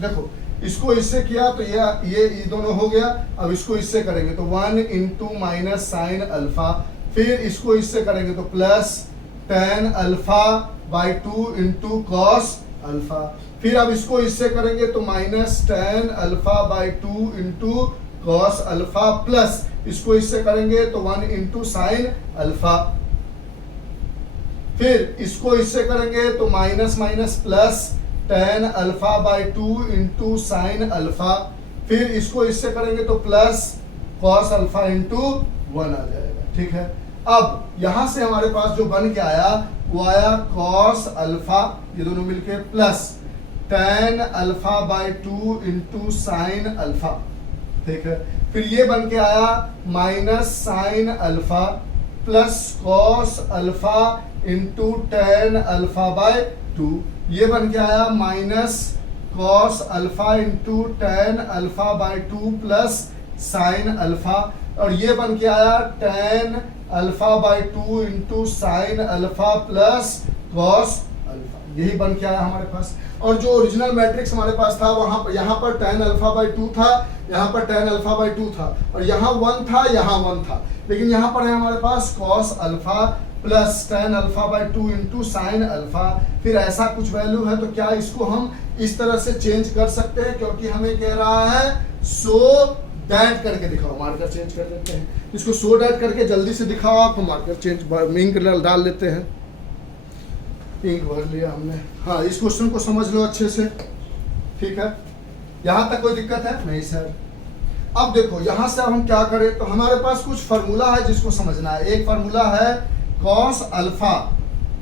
देखो, इसको इससे किया तो ये दोनों हो गया। अब इसको इससे करेंगे तो 1 इंटू माइनस साइन अल्फा, फिर इसको इससे करेंगे तो plus tan alpha by 2 into cos alpha, फिर अब इसको इससे करेंगे तो minus tan alpha by 2 into cos alpha plus इसको इससे करेंगे तो 1 इंटू साइन अल्फा, फिर इसको इससे करेंगे तो minus minus plus tan alpha by 2 into sine alpha, फिर इसको इससे करेंगे तो प्लस कॉस अल्फा इंटू 1 आ जाएगा। ठीक है, अब यहां से हमारे पास जो बन के आया वो आया कॉस अल्फा, ये दोनों मिलके plus tan alpha by 2 into sine alpha. ठीक है, फिर ये बन के आया minus sine alpha plus cos alpha into tan alpha by 2, ये बन के आया minus cos alpha into tan alpha by 2 plus sine alpha, और ये बन के आया ten alpha by 2 into sine alpha plus cos alpha, यही बन के आया हमारे पास। और जो ओरिजिनल मैट्रिक्स हमारे पास था वहां पर, यहाँ पर tan अल्फा बाई 2 था, यहाँ पर tan अल्फा बाई 2 था, और यहाँ 1 था, यहाँ 1 था, लेकिन यहाँ पर है हमारे पास cos alpha plus tan alpha by 2 into sine alpha. फिर ऐसा कुछ वैल्यू है तो क्या इसको हम इस तरह से चेंज कर सकते हैं, क्योंकि हमें कह रहा है सो दैट करके दिखाओ, मार्कर चेंज कर देते हैं इसको, सो दैट करके जल्दी से दिखाओ आप, मार्कर चेंज इंक डाल लेते हैं, इंक भर लिया हमने। हाँ, इस क्वेश्चन को समझ लो अच्छे से, ठीक है, यहाँ तक कोई दिक्कत है नहीं सर। अब देखो यहाँ से अब हम क्या करें, तो हमारे पास कुछ फार्मूला है जिसको समझना है। एक फार्मूला है cos अल्फा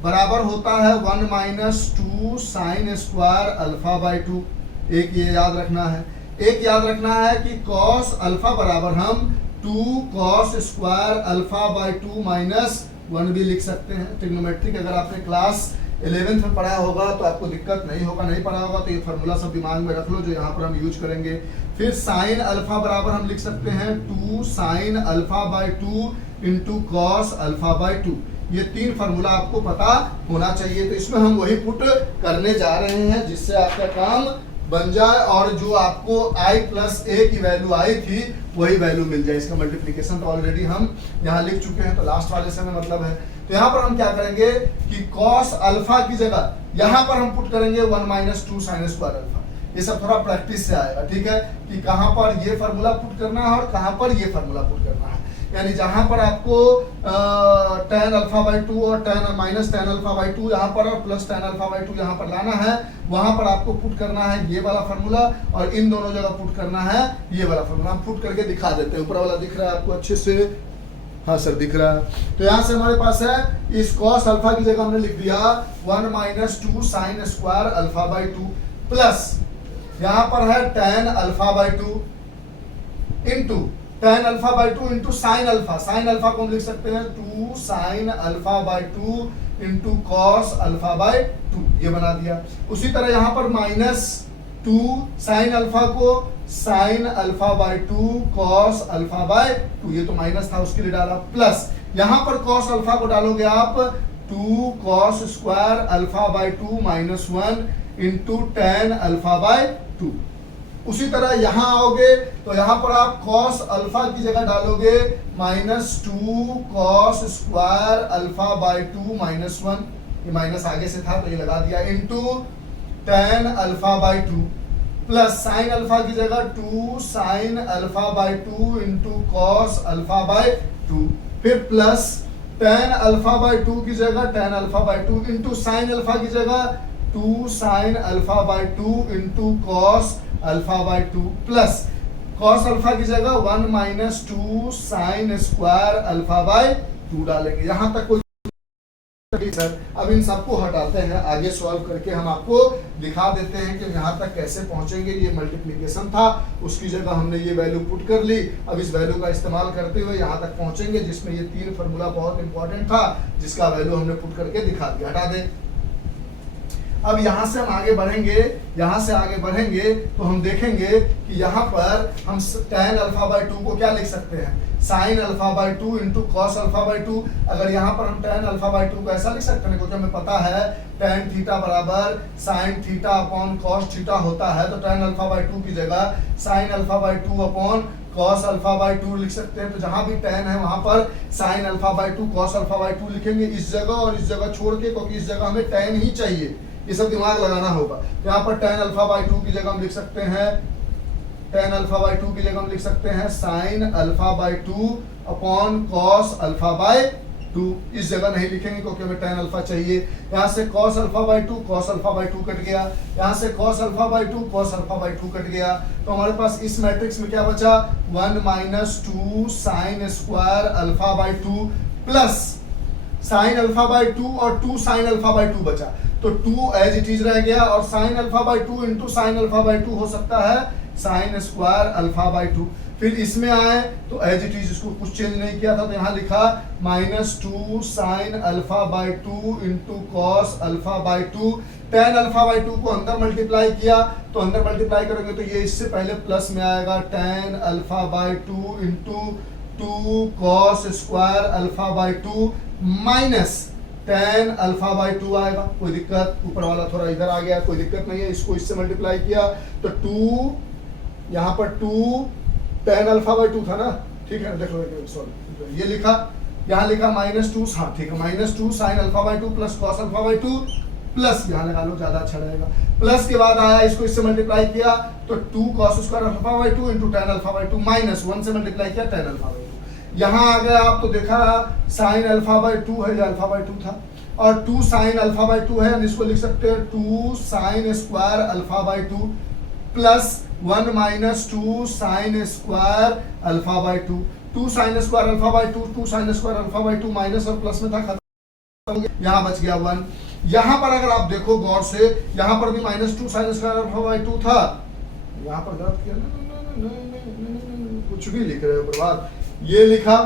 बराबर होता है 1 minus 2 sign square alpha by 2, एक ये याद रखना है। एक याद रखना है कि cos अल्फा बराबर हम 2 cos square alpha by 2 minus 1 भी लिख सकते हैं। ट्रिग्नोमेट्रिक अगर आपने क्लास 11th में पढ़ा होगा तो आपको दिक्कत नहीं होगा, नहीं पढ़ा होगा तो ये फार्मूला सब दिमाग में रख लो जो यहाँ पर हम यूज करेंगे। फिर साइन अल्फा बराबर हम लिख सकते हैं 2 sign alpha by 2 into cos alpha by 2। ये 3 फार्मूला आपको पता होना चाहिए, तो इसमें हम वही पुट करने जा रहे हैं जिससे आपका काम बन जाए और जो आपको i प्लस a की वैल्यू आई थी वही वैल्यू मिल जाए। इसका मल्टीप्लिकेशन तो ऑलरेडी हम यहाँ लिख चुके हैं, तो लास्ट वाले से हमें मतलब है। तो यहाँ पर हम क्या करेंगे कि cos अल्फा की जगह यहाँ पर हम पुट करेंगे 1 माइनस 2 साइन स्क्वायर अल्फा। ये सब थोड़ा प्रैक्टिस से आएगा, ठीक है, कि कहाँ पर ये फार्मूला पुट करना है और कहाँ पर ये फार्मूला पुट करना है। यानी जहां पर आपको tan अल्फा बाई 2 और tan minus tan alpha by 2 यहाँ पर और प्लस tan अल्फा बाई 2 यहाँ पर लाना है, वहां पर आपको पुट करना है ये वाला फार्मूला और इन दोनों जगह पुट करना है ये वाला फार्मूला। हम पुट करके दिखा देते हैं। ऊपर वाला दिख रहा है आपको अच्छे से? हाँ सर दिख रहा है। तो यहाँ से हमारे पास है इस cos अल्फा की जगह हमने लिख दिया 1 minus 2 sign square alpha by 2 plus यहाँ पर है tan alpha by 2 into tan alpha by 2 into sine alpha. Sine alpha को हम लिख सकते हैं 2 sign alpha by 2 into cos alpha by 2, ये बना दिया। उसी तरह यहाँ पर माइनस 2 साइन अल्फा को sign alpha by 2 cos alpha by 2, ये तो माइनस था उसके लिए डाला, प्लस यहाँ पर कॉस अल्फा को डालोगे आप 2 cos square alpha by 2 minus 1 into tan alpha by 2। उसी तरह यहाँ आओगे तो यहाँ पर आप cos अल्फा की जगह डालोगे minus 2 cos square alpha by 2 minus 1, ये माइनस आगे से था तो ये लगा दिया, into tan alpha by 2 plus sine alpha की जगह 2 sign alpha by 2 into cos alpha by 2, फिर प्लस tan अल्फा बाई 2 की जगह tan alpha by 2 into sine alpha की जगह 2 sign alpha by 2 into cos alpha by 2 plus cos alpha की जगह 1 minus 2 sign square alpha by 2 डालेंगे। यहाँ तक कोई सर? अब इन सबको हटाते हैं, आगे सॉल्व करके हम आपको दिखा देते हैं कि यहाँ तक कैसे पहुंचेंगे। ये मल्टीप्लिकेशन था, उसकी जगह हमने ये वैल्यू पुट कर ली। अब इस वैल्यू का इस्तेमाल करते हुए यहाँ तक पहुंचेंगे जिसमें ये 3 फार्मूला बहुत इंपॉर्टेंट था जिसका वैल्यू हमने पुट करके दिखा दिया। हटा दें। अब यहाँ से हम आगे बढ़ेंगे, यहाँ से आगे बढ़ेंगे तो हम देखेंगे कि यहाँ पर हम tan अल्फा बाई 2 को क्या लिख सकते हैं, sign alpha by 2 into cos alpha by 2। अगर यहाँ पर हम tan अल्फा बाई 2 को ऐसा लिख सकते हैं क्योंकि हमें पता है tan थीटा बराबर sine theta upon cos theta होता है, तो tan अल्फा बाई 2 की जगह sign alpha by 2 upon cos alpha by 2 लिख सकते हैं। तो जहां भी tan है वहां पर sin alpha by 2 cos alpha by 2 लिखेंगे इस जगह और इस जगह छोड़ के, क्योंकि इस जगह हमें tan ही चाहिए, ये सब दिमाग लगाना होगा। यहाँ पर tan अल्फा बाई 2 की जगह हम लिख सकते हैं tan अल्फा बाई 2 की जगह हम लिख सकते हैं sin alpha by 2 upon cos alpha by 2। इस जगह नहीं लिखेंगे क्योंकि हमें tan अल्फा चाहिए। यहाँ से cos alpha by 2 cos alpha by 2 cut गया, यहाँ से cos alpha by 2 cos alpha by 2 cut गया। तो हमारे पास इस मैट्रिक्स में क्या बचा, 1 minus 2 sign square alpha by 2 plus sign alpha by 2 और 2 साइन अल्फा बाई 2 बचा, तो 2 एज इट इज रह गया और sine alpha by 2 into sine alpha by 2 हो सकता है साइन स्क्वायर अल्फा बाई 2। फिर इसमें आए तो एज इट इज, इसको कुछ चेंज नहीं किया था तो यहाँ लिखा minus 2 sign alpha by 2 into cos alpha by 2। tan alpha by 2 को अंदर मल्टीप्लाई किया तो अंदर मल्टीप्लाई करेंगे तो ये इससे पहले प्लस में आएगा tan alpha by 2 into 2 cos square alpha by 2 minus tan alpha by to आएगा, कोई दिक्कत? ऊपर वाला थोड़ा इधर आ गया, कोई दिक्कत नहीं है। इसको इससे मल्टीप्लाई किया तो टू, यहाँ पर two tan alpha by two था ना, ठीक है, देख लो, सॉरी ये लिखा, यहाँ लिखा माइनस टू, हाँ ठीक है, minus two sine alpha by two plus cos alpha by two plus, यहाँ लगा लो ज्यादा अच्छा रहेगा, प्लस के बाद आया इसको इससे मल्टीप्लाई किया तो two cos square alpha by two into tan alpha by two minus one से मल्टीप्लाई किया टेन अल्फा बाई टू। यहाँ आ गया आप तो देखा साइन अल्फा बाई टू है, अल्फा बाई टू था, और two sine alpha by two है, इसको लिख सकते हैं two sine square alpha by two plus one minus two sine square alpha by two, two sine square alpha by two, two sine square alpha by two minus और plus में था, खत्म हो गया, यहाँ बच गया वन। यहाँ पर अगर आप देखो गौर से, यहाँ पर भी minus two sine square alpha by two था, यहाँ पर गलत किया, कुछ भी लिख रहे हो बर्बाद, ये लिखा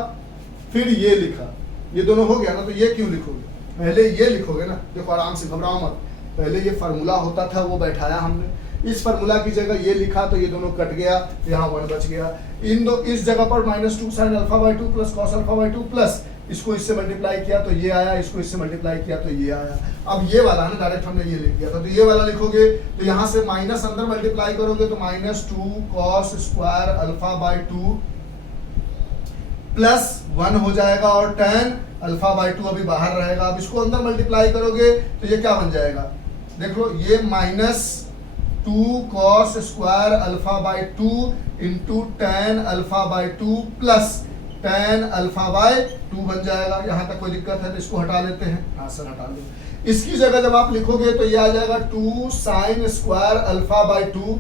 फिर ये लिखा, ये दोनों हो गया ना, तो ये क्यों लिखोगे? पहले ये लिखोगे ना, देखो आराम से घबराओ मत, पहले ये फार्मूला होता था वो बैठाया हमने, इस फार्मूला की जगह ये लिखा तो ये दोनों कट गया, यहाँ वन बच गया, इन दो इस जगह पर minus two sine alpha by two plus cos alpha by two plus इसको इससे मल्टीप्लाई किया तो ये आया, इसको इससे मल्टीप्लाई किया तो ये आया। अब ये वाला है ना, डायरेक्ट हमने ये लिख दिया था, तो ये वाला लिखोगे तो यहाँ से माइनस अंदर मल्टीप्लाई करोगे तो minus two cos square alpha by two plus one हो जाएगा और टेन अल्फा बाई टू अभी बाहर रहेगा। अब इसको अंदर मल्टीप्लाई करोगे तो ये क्या बन जाएगा, देख लो, ये minus two cos square alpha by two into tan alpha by two plus tan alpha by to बन जाएगा। यहाँ तक कोई दिक्कत है तो इसको हटा लेते हैं, हाँ सर हटा लो। इसकी जगह जब आप लिखोगे तो ये आ जाएगा two sine square alpha by two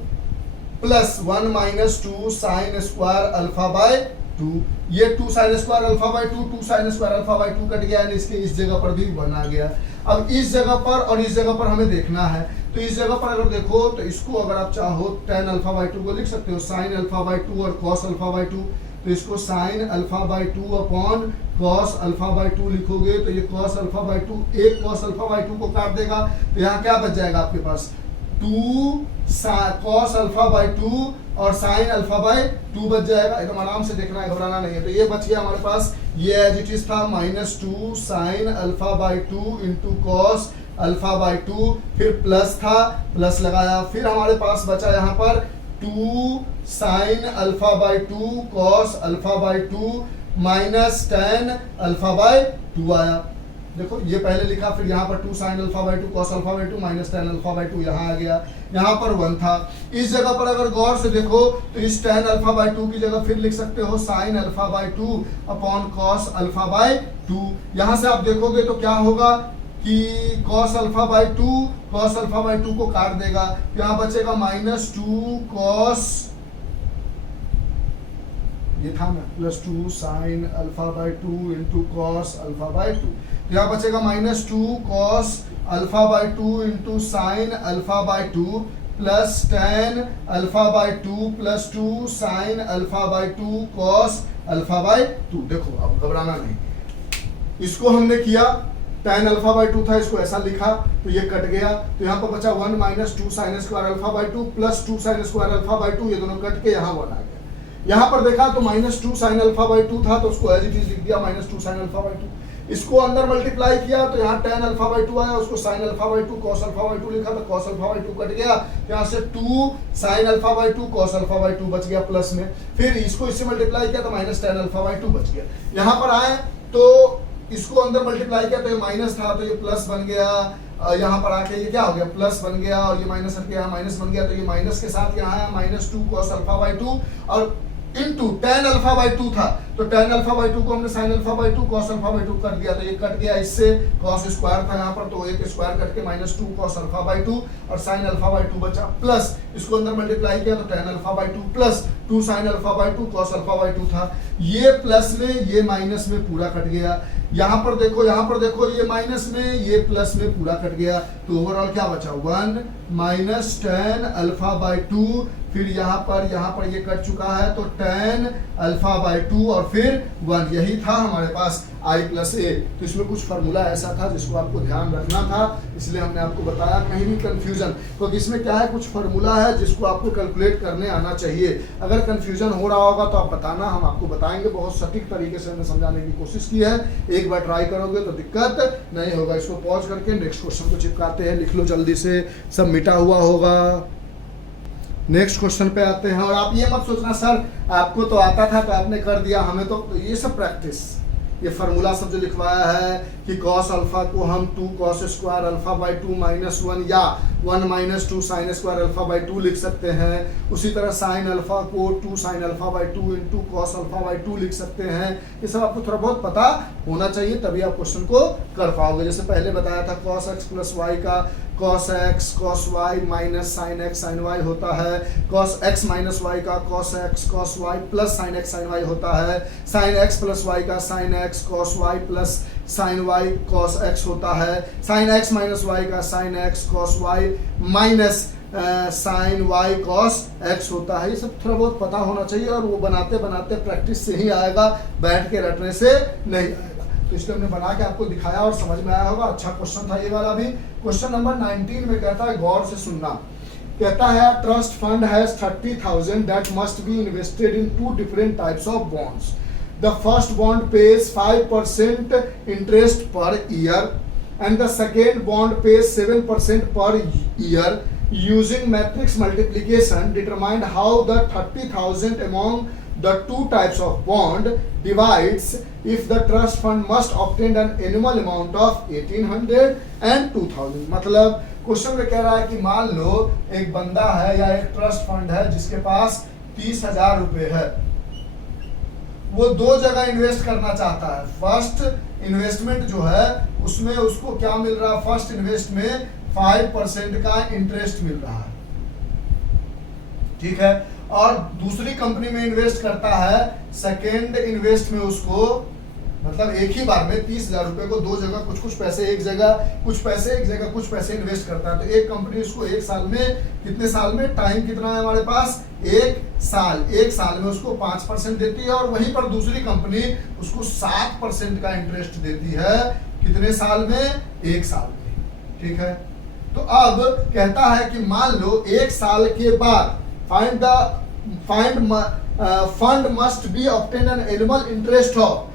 plus one minus two sine square alpha by two, ये two sine square alpha by two, two sine square alpha by two cut गया, इसके इस जगह पर भी वन आ गया। अब इस जगह पर और इस जगह पर हमें देखना है, तो इस जगह पर अगर देखो तो इसको अगर आप चाहो टेन अल्फा बाई टू को लिख सकते हो साइन अल्फा बाई टू और कॉस अल्फा बाई टू, तो इसको sine alpha by two upon cos alpha by two लिखोगे तो ये कॉस अल्फा बाई टू, एक कॉस अल्फा बाई टू को काट देगा तो यहाँ क्या बच जाएगा आपके पास, two cos alpha by two और साइन अल्फा बाई टू बच जाएगा। एकदम आराम से देखना है, घबराना नहीं है। तो ये बच गया हमारे पास, ये एज इट इज था minus two sine alpha by two into cos alpha by two, फिर प्लस था, प्लस लगाया, फिर हमारे पास बचा यहाँ पर two sine alpha by two cos alpha by two minus tan alpha by two आया। देखो ये पहले लिखा, फिर यहाँ पर two sine alpha by two cos alpha by two minus tan alpha by two यहाँ आ गया, यहाँ पर वन था। इस जगह पर अगर गौर से देखो तो इस टेन अल्फा बाई टू की जगह फिर लिख सकते हो sine alpha by two upon cos alpha by two. यहाँ से आप देखोगे तो क्या होगा कि cos alpha by two cos alpha by two को काट देगा, यहाँ बचेगा माइनस टू कॉस, ये था ना, plus two sine alpha by two into cos alpha by two, तो यहाँ बचेगा minus two cos alpha by two into sine alpha by two plus tan alpha by two plus two sine alpha by two cos alpha by to. देखो अब घबराना नहीं, इसको हमने किया, टेन अल्फा बाई टू था, इसको ऐसा लिखा तो ये कट गया, तो यहाँ पर बचा one minus two sine square alpha by two plus two sine square alpha by two, ये दोनों कट के यहाँ वन आ गया। यहाँ पर देखा तो minus two sine alpha by two था तो उसको एज इट इज लिख दिया minus two sine alpha by to. इसको अंदर मल्टीप्लाई किया तो यहाँ टेन अल्फा बाई टू आया, उसको sine alpha by two cos alpha by two लिखा तो cos alpha by two cut गया, यहाँ से two sine alpha by two cos alpha by two बच गया प्लस में, फिर इसको इससे मल्टीप्लाई किया तो minus tan alpha by two बच गया। यहाँ पर आए तो इसको अंदर मल्टीप्लाई किया तो ये माइनस था तो ये प्लस बन गया, यहाँ पर आके ये क्या हो गया, प्लस बन गया, और ये माइनस हट गया, माइनस बन गया, तो ये माइनस के साथ यहाँ आया minus two cos alpha by two और into tan alpha by two था तो टेन अल्फा बाई टू को हमने sine alpha by two cos alpha by two कर दिया, तो ये कट गया, इससे कॉस स्क्वायर था यहाँ पर तो एक स्क्वायर कट के minus two cos alpha by two और साइन अल्फा बाई टू बचा, प्लस इसको अंदर मल्टीप्लाई किया तो tan alpha by two plus two sine alpha by two cos alpha by two था, ये प्लस में ये माइनस में पूरा कट गया। यहाँ पर देखो ये माइनस में ये प्लस में पूरा कट गया, तो ओवरऑल क्या बचा, one minus tan alpha by two, फिर यहाँ पर ये कट चुका है, तो tan अल्फा बाई 2 और फिर 1, यही था हमारे पास i प्लस ए। तो इसमें कुछ फार्मूला ऐसा था जिसको आपको ध्यान रखना था, इसलिए हमने आपको बताया, कहीं भी कंफ्यूजन, क्योंकि इसमें क्या है, कुछ फार्मूला है जिसको आपको कैलकुलेट करने आना चाहिए। अगर कंफ्यूजन हो रहा होगा तो आप बताना, हम आपको बताएंगे। बहुत सटीक तरीके से हमने समझाने की कोशिश की है, एक बार ट्राई करोगे तो दिक्कत नहीं होगा। इसको पॉज करके नेक्स्ट क्वेश्चन को चिपकाते हैं, लिख लो जल्दी से, सब मिटा हुआ होगा। नेक्स्ट क्वेश्चन पे आते हैं। और आप ये मत सोचना सर आपको तो आता था तो आपने कर दिया, हमें तो ये सब प्रैक्टिस, ये फार्मूला सब जो लिखवाया है कि cos अल्फा को हम 2 cos square alpha by 2 minus 1 या 1 minus 2 sign square alpha by 2 लिख सकते हैं। उसी तरह साइन अल्फा को 2 sign alpha by 2 into cos alpha by 2 लिख सकते हैं। ये सब आपको थोड़ा बहुत पता होना चाहिए, तभी आप क्वेश्चन को कर पाओगे। जैसे पहले बताया था cos x प्लस वाई का cos x cos y minus sine x sine y होता है, cos x माइनस y का cos x cos y plus sine x sine y होता है, साइन x प्लस y का sine x cos y plus sine y cos x होता है, sine x minus y का sine x cos y minus sine y cos x होता है। ये सब थोड़ा बहुत पता होना चाहिए, और वो बनाते बनाते प्रैक्टिस से ही आएगा, बैठ के रटने से नहीं आएगा। तो इसलिए हमने बना के आपको दिखाया और समझ में आया होगा। अच्छा क्वेश्चन था ये वाला भी। क्वेश्चन नंबर 19 में कहता है, गौर से सुनना, कहता है trust fund has 30,000 that must be invested in 2 different types of bonds. The first bond page 5% interest per year and the second bond pays 7% per year. Using matrix multiplication, determine how the 30,000 among the 2 types of bond divides if the trust fund must obtain an annual amount of 1,800 and 2,000। मतलब question में कह रहा है कि मान लो एक बंदा है या एक ट्रस्ट फंड है जिसके पास 30,000 रुपए है, वो 2 जगह इन्वेस्ट करना चाहता है। फर्स्ट इन्वेस्टमेंट जो है उसमें उसको क्या मिल रहा है, फर्स्ट इन्वेस्ट में 5% का इंटरेस्ट मिल रहा है, ठीक है। और दूसरी कंपनी में इन्वेस्ट करता है, सेकेंड इन्वेस्ट में उसको मतलब एक ही बार में 30,000 रुपए को 2 जगह कुछ पैसे एक जगह, कुछ पैसे एक जगह, कुछ पैसे इन्वेस्ट करता है। तो एक कंपनी उसको 1 साल में, कितने साल में, टाइम कितना है हमारे पास, 1 साल, 1 साल में उसको 5% देती है, और वहीं पर दूसरी कंपनी उसको 7% का इंटरेस्ट देती है। कितने साल में, 1 साल में, ठीक है। तो अब कहता है कि मान लो 1 साल के बाद fund must be obtain an annual interest of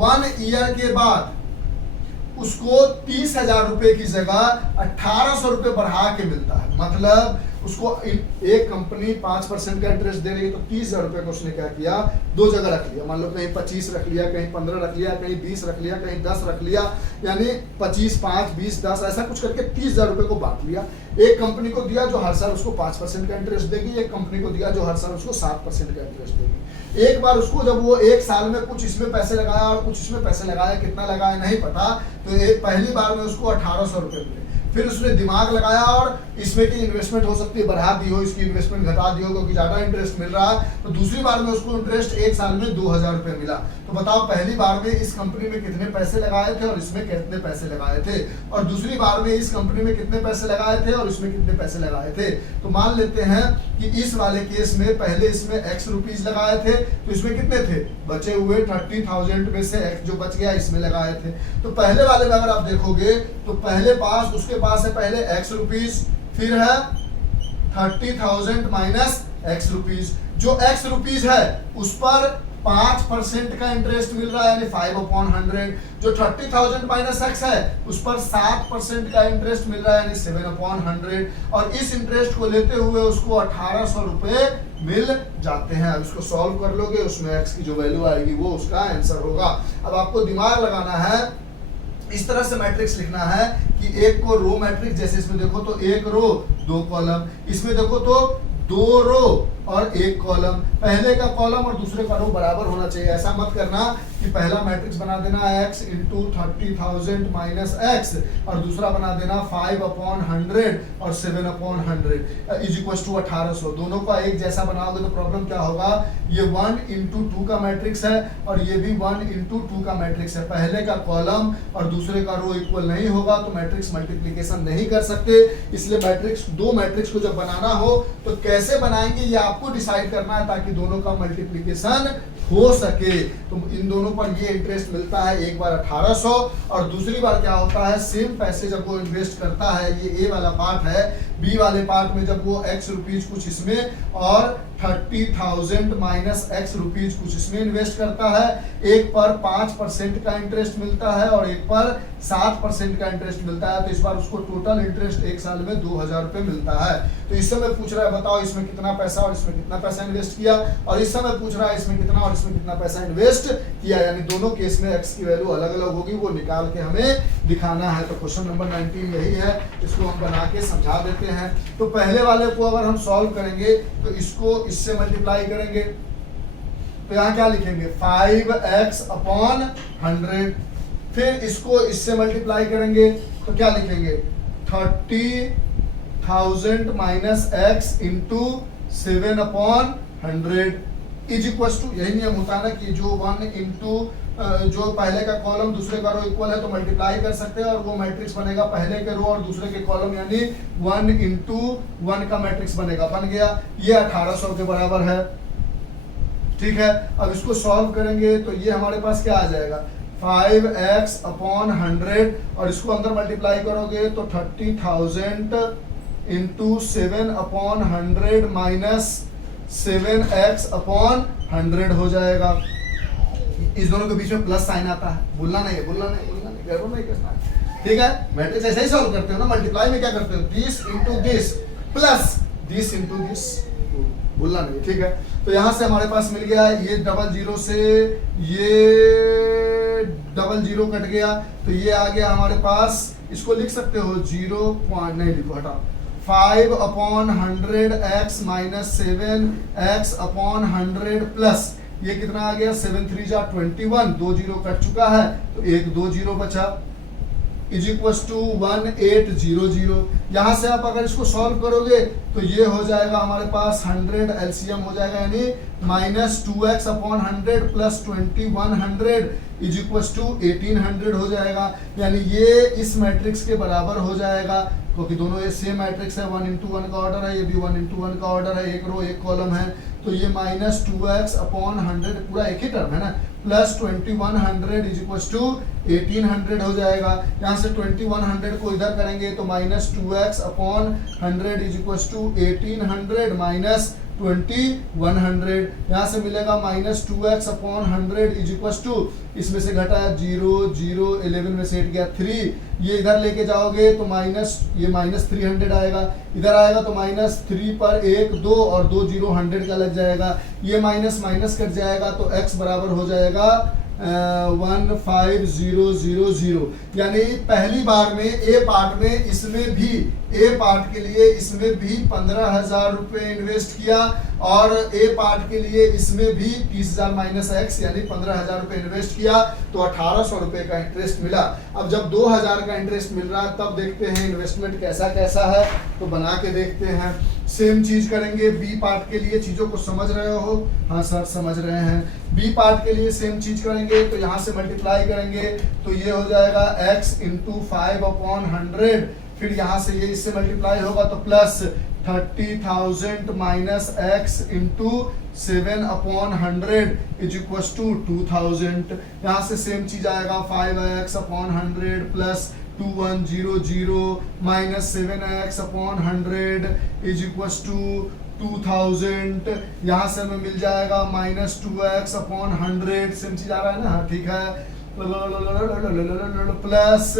1 year के बाद उसको 30,000 रुपए की जगह 1,800 रुपए बढ़ा के मिलता है। मतलब उसको एक कंपनी 5% का इंटरेस्ट दे रही है, तो 30,000 रुपए को उसने क्या किया, 2 जगह रख लिया। मान लो कहीं 25 रख लिया, कहीं 15 रख लिया, कहीं 20 रख लिया, कहीं 10 रख लिया, यानी 25, 5, 20, 10 ऐसा कुछ करके 30,000 रुपए को बांट लिया। एक कंपनी को दिया जो हर साल उसको 5% का इंटरेस्ट देगी, एक कंपनी को दिया जो हर साल उसको 7% का इंटरेस्ट देगी। एक बार उसको जब वो 1 साल में कुछ इसमें पैसे लगाया और कुछ इसमें पैसे लगाया, कितना लगाया नहीं पता, तो एक पहली बार में उसको 1,800 रुपए मिले। फिर उसने दिमाग लगाया और इसमें की इन्वेस्टमेंट हो सकती है बढ़ा दी हो, इसकी इन्वेस्टमेंट घटा दी हो क्योंकि ज्यादा इंटरेस्ट मिल रहा है, तो दूसरी बार में उसको इंटरेस्ट 1 साल में 2,000 रुपए मिला। तो बताओ पहली बार में इस कंपनी में कितने पैसे लगाए थे और इसमें कितने पैसे लगाए थे, और दूसरी बार में इस कंपनी में कितने पैसे लगाए थे और इसमें कितने पैसे लगाए थे। तो मान लेते हैं कि इस वाले केस में पहले इसमें x रुपीज लगाए थे, तो इसमें कितने थे, बचे हुए 30,000 में से x जो बच गया इसमें लगाए थे। तो पहले वाले में अगर आप देखोगे तो पहले पास उसके पास है पहले x रुपीज, फिर है 30,000 माइनस x रुपीज। जो x रुपीज है उस पर 5% का इंटरेस्ट मिल रहा है, यानी 5/100। जो 30,000 माइनस x है उस पर 7% का इंटरेस्ट मिल रहा है, यानी 7/100। और इस इंटरेस्ट को लेते हुए उसको 1,800 रुपए मिल जाते हैं। अब इसको सॉल्व कर लोगे, उसमें x की जो वैल्यू आएगी वो उसका आंसर होगा। अब आपको दिमाग लगाना है, इस तरह से मैट्रिक्स लिखना है कि एक को रो मैट्रिक्स, जैसे इसमें देखो तो 1 रो 2 कॉलम, इसमें देखो तो 2 रो और एक कॉलम, पहले का कॉलम और दूसरे का रो बराबर होना चाहिए। ऐसा मत करना कि पहला मैट्रिक्स बना देना x इंटू 30,000 माइनस एक्स और दूसरा बना देना 5/100 और 7/100 इज इक्वल टू 1800। दोनों का एक जैसा बनाओगे तो प्रॉब्लम क्या होगा, ये 1 इंटू 2 का मैट्रिक्स है और ये भी 1 इंटू 2 का मैट्रिक्स है। पहले का कॉलम और दूसरे का रो इक्वल नहीं होगा तो मैट्रिक्स मल्टीप्लिकेशन नहीं कर सकते। इसलिए मैट्रिक्स, दो मैट्रिक्स को जब बनाना हो तो कैसे बनाएंगे ये आपको डिसाइड करना है ताकि दोनों का मल्टीप्लिकेशन हो सके। तो इन दोनों पर ये इंटरेस्ट मिलता है, एक बार 1800 और दूसरी बार क्या होता है, सेम पैसे जब वो इन्वेस्ट करता है, ये ए वाला पार्ट है, बी वाले पार्ट में जब वो x रुपीज कुछ इसमें और 30,000 माइनस x रुपीज कुछ इसमें इन्वेस्ट करता है, एक पर 5% का इंटरेस्ट मिलता है और एक पर 7% का इंटरेस्ट मिलता है। तो इस बार उसको टोटल इंटरेस्ट एक साल में 2,000 रुपए मिलता है। तो इस समय पूछ रहा है बताओ इसमें कितना पैसा और इसमें कितना पैसा इन्वेस्ट किया, और इस समय पूछ रहा है इसमें कितना और इसमें कितना पैसा इन्वेस्ट किया, यानी दोनों केस में x की वैल्यू अलग अलग होगी, वो निकाल के हमें दिखाना है। तो क्वेश्चन नंबर 19 यही है, इसको हम बना के समझा देते हैं। तो पहले वाले को अगर हम सॉल्व करेंगे तो इसको इससे मल्टीप्लाई करेंगे तो यहाँ क्या लिखेंगे 5x/100, फिर इसको इससे मल्टीप्लाई करेंगे तो क्या लिखेंगे 30,000 minus x into 7/100 is equal to, यही नियम होता है ना कि जो 1 इंटू जो पहले का कॉलम दूसरे का रो इक्वल है तो मल्टीप्लाई कर सकते हैं और वो मैट्रिक्स बनेगा पहले के रो और दूसरे के कॉलम, यानी 1 इंटू 1 का मैट्रिक्स बनेगा, बन गया। ये 1800 के बराबर है, ठीक है। अब इसको सॉल्व करेंगे तो ये हमारे पास क्या आ जाएगा 5x/100 और इसको अंदर मल्टीप्लाई करोगे तो 30,000 इंटू 7/100 माइनस 7x/100 हो जाएगा। इस दोनों के बीच में प्लस साइन आता है, भूलना नहीं, गड़बड़ नहीं करना है, ठीक है। मैट्रिक्स ऐसे ही सॉल्व करते हो ना, मल्टीप्लाई में क्या करते हो this into this plus this into this, भूलना नहीं, ठीक है। तो यहां से हमारे पास मिल गया, ये डबल जीरो से ये डबल जीरो कट गया तो ये आ गया हमारे पास, इसको लिख सकते हो 0 पॉइंट नहीं लिखो, हटाओ 5/100 x माइनस 7x/100 प्लस ये कितना आ गया 7 3 जा 21, 2 जीरो कट चुका है तो एक 2 जीरो बचा इज इक्वल टू 1800। यहाँ से आप अगर इसको सॉल्व करोगे तो ये हो जाएगा हमारे पास 100 एलसीएम हो जाएगा, यानी minus 2x/100 plus 2100 is equal to 1800 हो जाएगा, यानी ये इस मैट्रिक्स के बराबर हो जाएगा क्योंकि दोनों ये सेम मैट्रिक्स है, 1 इंटू 1 का ऑर्डर है, ये भी 1 इंटू 1 का ऑर्डर है, एक रो एक कॉलम है। तो ये माइनस 2x/100 पूरा एक ही टर्म है ना, प्लस 2100 इज इक्वल टू 1800 हो जाएगा। यहाँ से 2100 को इधर करेंगे तो minus 2x/100 is equal to 1800 minus 2100, यहाँ से मिलेगा minus 2x/100 is equal to, इसमें से घटा 0 0 11 में से हट गया 3, ये इधर लेके जाओगे तो माइनस, ये माइनस 300 आएगा, इधर आएगा तो माइनस 3 पर 1 2 और 2 0 100 का लग जाएगा, ये माइनस माइनस कट जाएगा तो x बराबर हो जाएगा 15000, यानी पहली बार में ए पार्ट में इसमें भी, ए पार्ट के लिए इसमें भी 15,000 रुपए इन्वेस्ट किया और ए पार्ट के लिए इसमें भी 30,000 माइनस एक्स यानी 15,000 रुपए इन्वेस्ट किया तो 1,800 रुपए का इंटरेस्ट मिला। अब जब 2,000 का इंटरेस्ट मिल रहा है तब देखते हैं इन्वेस्टमेंट कैसा कैसा है, तो बना के देखते हैं। सेम चीज करेंगे बी पार्ट के लिए, चीजों को समझ रहे हो? हाँ सर समझ रहे हैं। बी पार्ट के लिए सेम चीज करेंगे तो यहाँ से मल्टीप्लाई करेंगे तो ये हो जाएगा x इंटू 5/100, फिर यहाँ से ये इससे मल्टीप्लाई होगा तो plus 30,000 minus x into 7/100 is equal to 2,000। यहाँ से सेम चीज आएगा 5x/100 plus 2100 minus 7x/100 is equal to 2000। यहाँ से हमें मिल जाएगा माइनस 2x/100, सेम चीज आ रहा है ना? हाँ ठीक है, प्लस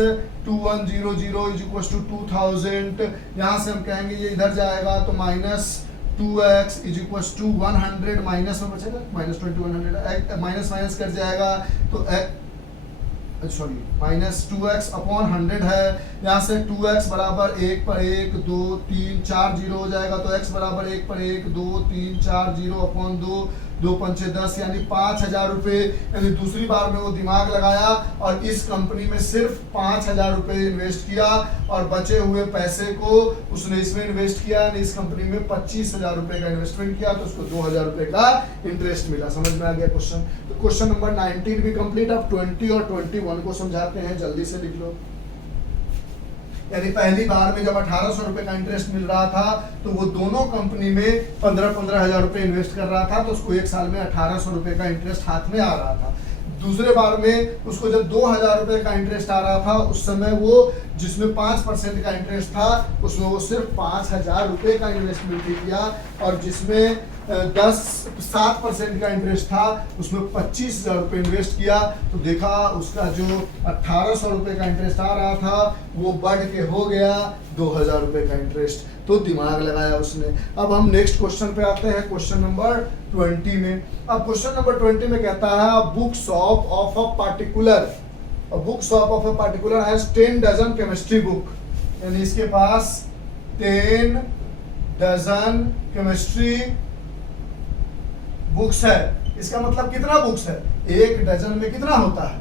2100 इज इक्वल टू 2000। यहाँ से हम कहेंगे ये इधर जाएगा तो minus 2x is equal to 100, minus में बचेगा माइनस 2100, माइनस माइनस कर जाएगा तो सॉरी -2x/100 है। यहाँ से 2x बराबर 1 पर 1 2 3 4 जीरो हो जाएगा, तो x बराबर 1 पर 1 2 3 4 0/2 2 5 10 यानी 5,000 रुपये। यानी दूसरी बार में वो दिमाग लगाया और इस कंपनी में सिर्फ 5,000 रुपये इन्वेस्ट किया और बचे हुए पैसे को उसने इसमें इन्वेस्ट किया। यानी इस कंपनी में 25,000 रुपये का इन्वेस्टमेंट किया, तो उसको 2,000 रुपये का इंटरेस्ट मिला। समझ में आ गया क्वेश्चन? तो क्वेश्चन नंबर 19 भी कंप्लीट। अब 20 और 21 को समझाते हैं, जल्दी से लिख लो। यानी पहली बार में जब 1,800 रुपए का इंटरेस्ट मिल रहा था तो वो दोनों कंपनी में 15,000 रुपए इन्वेस्ट कर रहा था, तो उसको एक साल में 1,800 रुपए का इंटरेस्ट हाथ में आ रहा था। दूसरे बार में उसको जब 2,000 रुपए का इंटरेस्ट आ रहा था, उस समय वो जिसमें 5% का इंटरेस्ट था उसमें वो सिर्फ 5,000 रुपए का इन्वेस्टमेंट किया, और जिसमें 7% का इंटरेस्ट था उसमें 25,000 रुपये इन्वेस्ट किया। तो देखा उसका जो 1,800 रुपये का इंटरेस्ट आ रहा था वो बढ़ के हो गया 2,000 रुपये का इंटरेस्ट। तो दिमाग लगाया उसने। अब हम नेक्स्ट क्वेश्चन पे आते हैं, क्वेश्चन नंबर 20 में। अब क्वेश्चन नंबर 20 में कहता है book shop of a particular has 10 dozen chemistry book. यानी इसके पास 10 डजन केमिस्ट्री बुक्स है। इसका मतलब कितना बुक्स है? एक डजन में कितना होता है?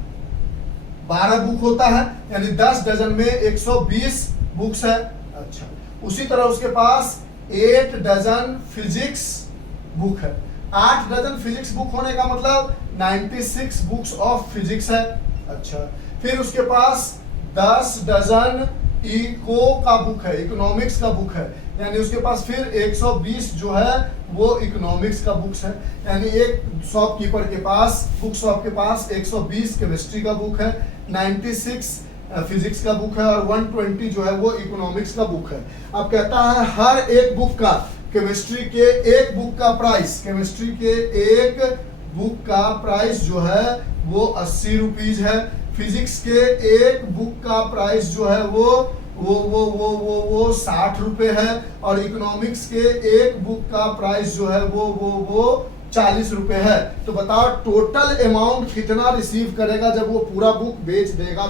12 बुक होता है, यानी 10 डजन में 120 बुक्स है। अच्छा, उसी तरह उसके पास 8 डजन फिजिक्स बुक है। 8 डजन फिजिक्स बुक होने का मतलब 96 बुक्स ऑफ फिजिक्स है। अच्छा, फिर उसके पास 10 डजन इको का बुक है, इकोनॉमिक्स का बुक है। यानी उसके पास फिर 120 जो है वो इकोनॉमिक्स का बुक्स है। यानी एक शॉपकीपर के पास, बुक शॉप के पास 120 केमिस्ट्री का बुक है, 96 फिजिक्स का बुक है और 120 जो है वो इकोनॉमिक्स का बुक है। अब कहता है हर एक बुक का, केमिस्ट्री के एक बुक का प्राइस, केमिस्ट्री के एक बुक का प्राइस जो है वो 80 रुपीज है। फिजिक्स के एक बुक का प्राइस जो है वो 60 रुपए है, और इकोनॉमिक्स के एक बुक का प्राइस जो है वो 40 रुपए है। तो बताओ टोटल अमाउंट कितना रिसीव करेगा जब वो पूरा बुक बेच देगा।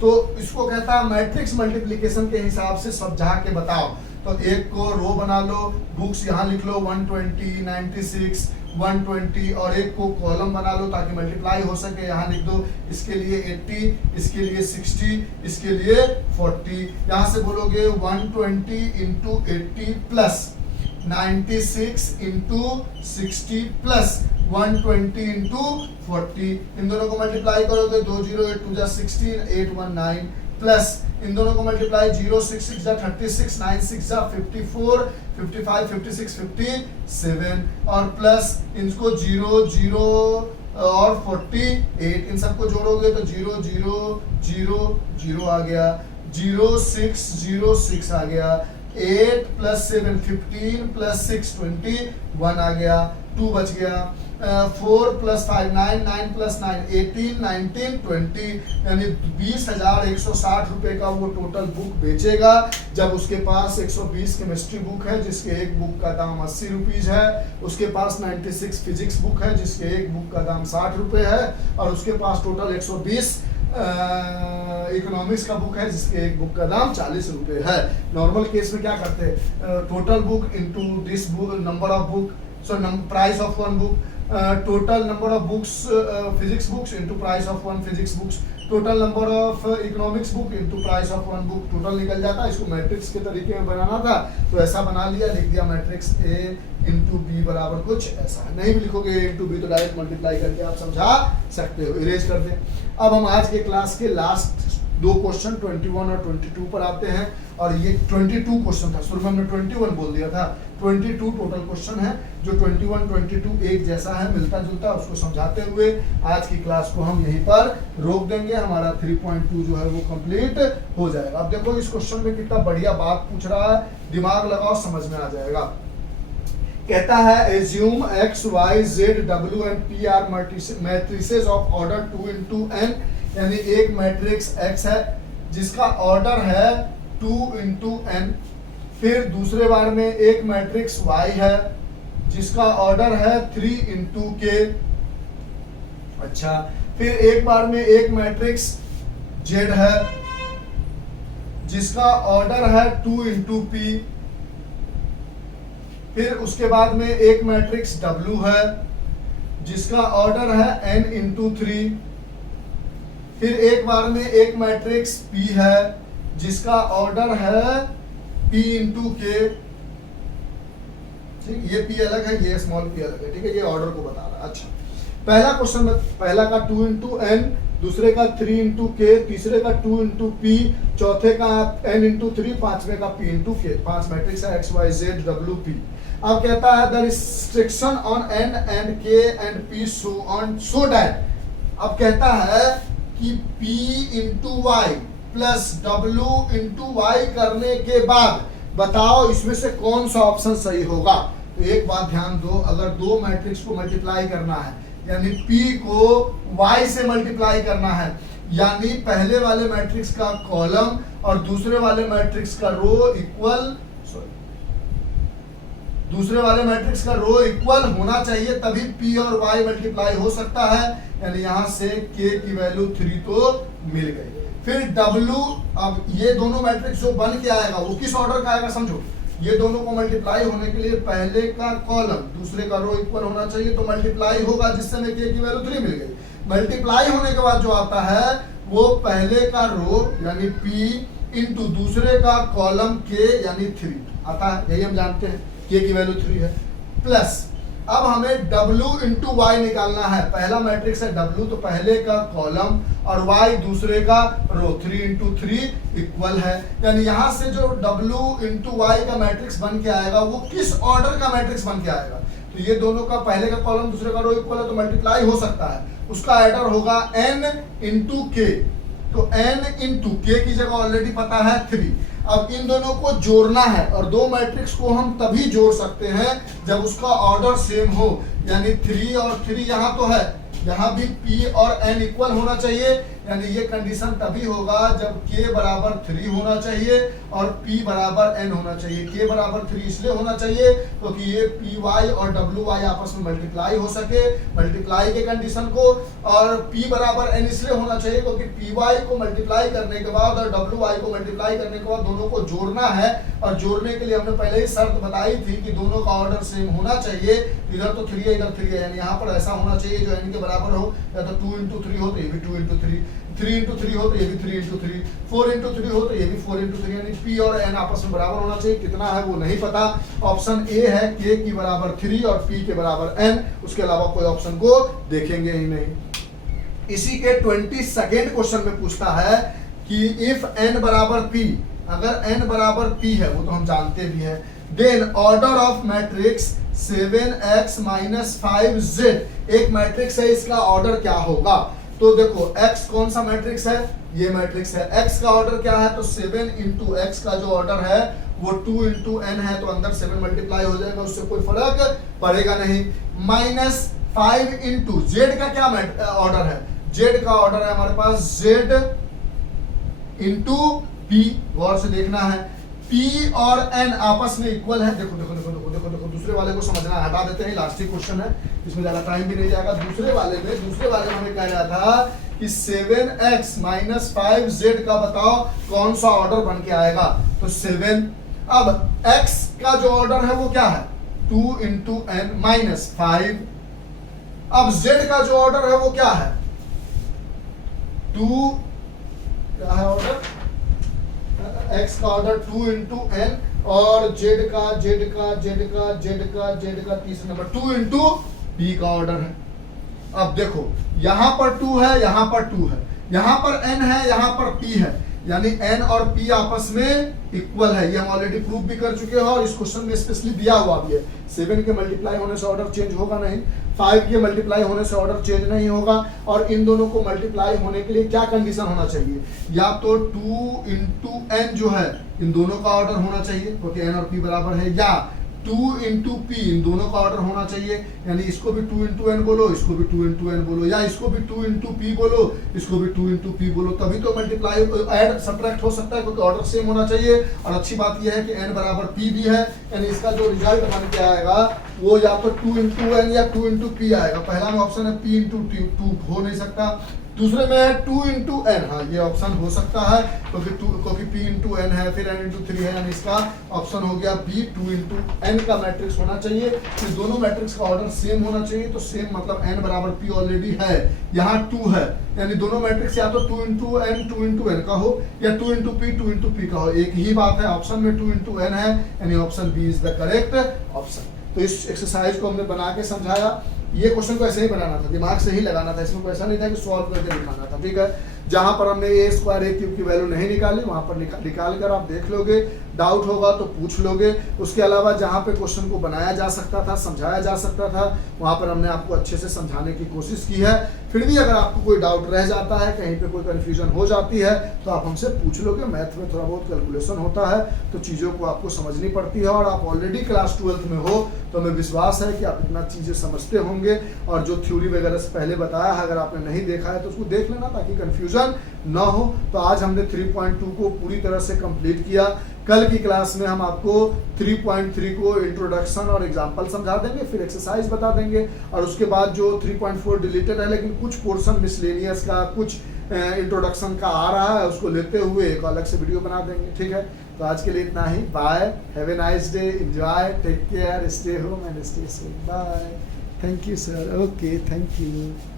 तो इसको कहता है मैट्रिक्स मल्टीप्लिकेशन के हिसाब से समझा के बताओ। तो एक को रो बना लो, बुक्स यहाँ लिख लो 120, 96, 120, और एक को कॉलम बना लो ताकि मल्टीप्लाई हो सके। यहाँ लिख दो इसके लिए 80, इसके लिए 60, इसके लिए 40। यहाँ से बोलोगे 120 into 80 plus 96 into 60 plus 120 into 40। इन दोनों को मल्टीप्लाई करोगे 2 0 8 2 जा 16 819 प्लस इन दोनों को मल्टीप्लाई 0 6 6 जा 36 9 6 जा 54 55 56 57 और प्लस इनको 0 0 और 48 इन सबको जोड़ोगे तो 0 0 0 0 आ गया, 0 6 0 6 आ गया, 8 प्लस 7 15 प्लस 6 21 आ गया, 2 बच गया, 4 प्लस 5 9 9 प्लस 9 18 19 20। यानी 20,160 रुपए का वो टोटल बुक बेचेगा जब उसके पास 120 केमिस्ट्री बुक है जिसके एक बुक का दाम 80 रुपीज है, उसके पास 96 फिजिक्स बुक है जिसके एक बुक का दाम 60 रुपए है, और उसके पास टोटल 120 इकोनॉमिक्स का बुक है जिसके एक बुक का दाम 40 रुपए है। नॉर्मल केस में क्या करते हैं, total book into this book number of book, so price of one book, total number of books physics books into price of one physics books, total number of economics book into price of one book, total निकल जाता है। इसको matrix के तरीके में बनाना था तो ऐसा बना लिया, लिख दिया मैट्रिक्स A इंटू बी बराबर कुछ ऐसा। नहीं भी लिखोगे A इंटू बी तो डायरेक्ट मल्टीप्लाई करके आप समझा सकते हो, इरेज कर दें। अब हम आज के क्लास के लास्ट दो क्वेश्चन 21 और 22 पर आते हैं, और ये 22 क्वेश्चन था, शुरू में हमने 21 बोल दिया था, 22 टोटल क्वेश्चन है। जो 21 22 एक जैसा है, मिलता जुलता, उसको समझाते हुए आज की क्लास को हम यहीं पर रोक देंगे। हमारा 3.2 जो है वो कंप्लीट हो जाएगा। अब देखो इस क्वेश्चन में कितना बढ़िया बात पूछ रहा है, दिमाग लगाओ समझ में आ जाएगा। कहता है assume x y z w and p are matrices of order 2 into n। यानी एक मैट्रिक्स x है जिसका ऑर्डर है 2 into n। फिर दूसरे बार में एक मैट्रिक्स y है जिसका ऑर्डर है 3 into k। अच्छा, फिर एक बार में एक मैट्रिक्स Z है जिसका ऑर्डर है 2 इंटू पी। फिर उसके बाद में एक मैट्रिक्स W है जिसका ऑर्डर है n इंटू 3। फिर एक बार में एक मैट्रिक्स P है जिसका ऑर्डर है P इंटू के। ठीक, ये P अलग है, ये स्मॉल p अलग है। ठीक है, ये ऑर्डर को बता रहा है। अच्छा, पहला क्वेश्चन में पहला का 2 इंटू एन, दूसरे का 3 इंटू के, तीसरे का 2 इंटू पी, चौथे का n इंटू 3, पांचवे का p इंटू के। 5 मैट्रिक्स है x y z w p। अब कहता है the restriction on n and k and p so on so that. अब कहता है कि p into y plus w into y करने के बाद बताओ इसमें से कौन सा ऑप्शन सही होगा। तो एक बात ध्यान दो, अगर दो मैट्रिक्स को मल्टीप्लाई करना है यानी P को Y से मल्टीप्लाई करना है, यानी पहले वाले मैट्रिक्स का कॉलम और दूसरे वाले मैट्रिक्स का रो इक्वल होना चाहिए, तभी P और Y मल्टीप्लाई हो सकता है। यानी यहां से K की वैल्यू 3 तो मिल गई। फिर W, अब ये दोनों मैट्रिक्स जो बन के आएगा वो किस ऑर्डर का आएगा समझो। ये दोनों को मल्टीप्लाई होने के लिए पहले का कॉलम दूसरे का रो इक्वल होना चाहिए, तो मल्टीप्लाई होगा जिससे में K की वैल्यू 3 मिल गई। मल्टीप्लाई होने के बाद जो आता है वो पहले का रो यानी P इंटू दूसरे का कॉलम K यानी 3 आता है, यही हम जानते हैं K की वैल्यू 3 है। प्लस अब हमें W इंटू वाई निकालना है। पहला मैट्रिक्स है W, तो पहले का कॉलम और Y दूसरे का रो, 3 इंटू 3 इक्वल है। यानी यहां से जो W इंटू वाई का मैट्रिक्स बन के आएगा वो किस ऑर्डर का मैट्रिक्स बन के आएगा। तो ये दोनों का पहले का कॉलम दूसरे का रो इक्वल है तो मल्टीप्लाई हो सकता है। उसका एडर होगा n इंटू के, तो n इंटू के की जगह ऑलरेडी पता है 3। अब इन दोनों को जोड़ना है और दो मैट्रिक्स को हम तभी जोड़ सकते हैं जब उसका ऑर्डर सेम हो, यानी 3 और 3 यहाँ तो है, यहाँ भी P और N इक्वल होना चाहिए। यानी ये कंडीशन तभी होगा जब K बराबर 3 होना चाहिए और P बराबर N होना चाहिए। K बराबर 3 इसलिए होना चाहिए क्योंकि ये PY और WY आपस में मल्टीप्लाई हो सके, मल्टीप्लाई के कंडीशन को, और P बराबर N इसलिए होना चाहिए क्योंकि PY को मल्टीप्लाई करने के बाद और WY को मल्टीप्लाई करने के बाद दोनों को जोड़ना है, और जोड़ने के लिए हमने पहले ही शर्त बताई थी कि दोनों का ऑर्डर सेम होना चाहिए। इधर तो 3 है, इधर 3 है, यानी यहाँ पर ऐसा होना चाहिए जो N के बराबर हो, या तो 2 इंटू 3 हो तो ये भी 2 इंटू 3, 3 इंटू 3 हो तो ये भी 3 इंटू 3, 4 इंटू 3 हो तो ये भी 4 इंटू 3, यानी P और N आपस में बराबर होना चाहिए। कितना है वो नहीं पता। ऑप्शन ए है K की बराबर 3 और P के बराबर N, उसके अलावा कोई ऑप्शन को देखेंगे ही नहीं। इसी के 22nd क्वेश्चन में पूछता है कि इफ N बराबर P, अगर N बराबर P है वो तो हम जानते भी है, then order of matrix 7x minus 5z, एक मैट्रिक्स है, इसका ऑर्डर क्या होगा। तो देखो x कौन सा मैट्रिक्स है, ये मैट्रिक्स है, x का ऑर्डर क्या है, तो 7 इंटू x का जो ऑर्डर है वो 2 इंटू n है, तो अंदर 7 मल्टीप्लाई हो जाएगा, उससे कोई फर्क पड़ेगा नहीं। माइनस 5 इंटू z का क्या ऑर्डर है, z का ऑर्डर है हमारे पास z इंटू p, गौर से देखना है। P और N आपस में इक्वल है। देखो देखो देखो देखो देखो देखो, दूसरे वाले को समझना, हटा देते हैं, लास्ट ही क्वेश्चन है, इसमें ज्यादा टाइम भी नहीं जाएगा। दूसरे वाले में हमें कह रहा था कि 7x माइनस 5z का बताओ कौन सा ऑर्डर बन के आएगा, तो 7। अब x का जो ऑर्डर है वो क्या है, 2 इंटू n माइनस 5। अब z का जो ऑर्डर है वो क्या है, 2, क्या है ऑर्डर, x का ऑर्डर 2 इंटू n, और z का तीसरा नंबर 2 इंटू p का ऑर्डर है। अब देखो यहां पर 2 है, यहां पर 2 है, यहां पर n है, यहां पर p है, यानी n और p आपस में इक्वल है। ये हम ऑलरेडी प्रूव भी कर चुके हैं और इस क्वेश्चन में स्पेशली दिया हुआ भी है। 7 के मल्टीप्लाई होने से ऑर्डर चेंज होगा नहीं, 5 के मल्टीप्लाई होने से ऑर्डर चेंज नहीं होगा, और इन दोनों को मल्टीप्लाई होने के लिए क्या कंडीशन होना चाहिए, या तो 2 इंटू n जो है इन दोनों का ऑर्डर होना चाहिए क्योंकि n और p बराबर है, या 2 इंटू पी, इन दोनों का ऑर्डर होना चाहिए, यानी इसको भी 2 इंटू एन बोलो, इसको भी 2 इंटू एन बोलो, या इसको भी 2 इंटू पी बोलो, इसको भी 2 इंटू पी बोलो, तभी तो मल्टीप्लाई ऐड सब्ट्रैक्ट हो सकता है, क्योंकि ऑर्डर सेम होना चाहिए। और अच्छी बात यह है कि एन बराबर पी भी है, यानी इसका जो रिजल्ट बन के आएगा वो या तो 2 इंटू एन या 2 इंटू पी आएगा। पहला में ऑप्शन है पी इंटू 2 हो नहीं सकता, दूसरे में है 2 इंटू एन, हाँ ये ऑप्शन हो सकता है क्योंकि पी इंटू एन है, फिर एन इंटू 3 है, यानी इसका ऑप्शन हो गया बी 2 इंटू एन का मैट्रिक्स होना चाहिए। फिर दोनों मैट्रिक्स का ऑर्डर सेम होना चाहिए, तो सेम मतलब एन बराबर पी ऑलरेडी है, यहाँ 2 है, यानी दोनों मैट्रिक्स या तो 2 इंटू एन का हो या 2 इंटू पी का हो, एक ही बात है। ऑप्शन में 2 इंटू एन है, यानी option B is the correct option. तो इस एक्सरसाइज को हमने बना के समझाया। ये क्वेश्चन को ऐसे ही बनाना था, दिमाग से ही लगाना था, इसमें कोई ऐसा नहीं था कि सॉल्व करके दिखाना था, ठीक है। जहां पर हमने ए स्क्वायर ए क्यूब की वैल्यू नहीं निकाली, वहां पर निकाल कर आप देख लोगे, डाउट होगा तो पूछ लोगे। उसके अलावा जहां पे क्वेश्चन को बनाया जा सकता था, समझाया जा सकता था, वहां पर हमने आपको अच्छे से समझाने की कोशिश की है। फिर भी अगर आपको कोई डाउट रह जाता है, कहीं पे कोई कंफ्यूजन हो जाती है, तो आप हमसे पूछ लोगे। मैथ में थोड़ा बहुत कैलकुलेशन होता है, तो चीज़ों को आपको समझनी पड़ती है, और आप ऑलरेडी क्लास 12th में हो, तो हमें विश्वास है कि आप इतना चीज़ें समझते होंगे। और जो थ्योरी वगैरह से पहले बताया है, अगर आपने नहीं देखा है तो उसको देख लेना, ताकि कंफ्यूजन ना हो। तो आज हमने 3.2 को पूरी तरह से कंप्लीट किया। कल की क्लास में हम आपको 3.3 को इंट्रोडक्शन और एग्जाम्पल समझा देंगे, फिर एक्सरसाइज बता देंगे, और उसके बाद जो 3.4 डिलीटेड है, लेकिन कुछ पोर्शन मिसलेनियस का, कुछ इंट्रोडक्शन का आ रहा है, उसको लेते हुए एक अलग से वीडियो बना देंगे, ठीक है। तो आज के लिए इतना ही। Bye, have a nice day, enjoy, take care, stay home and stay safe. Bye, thank you sir, okay, thank you.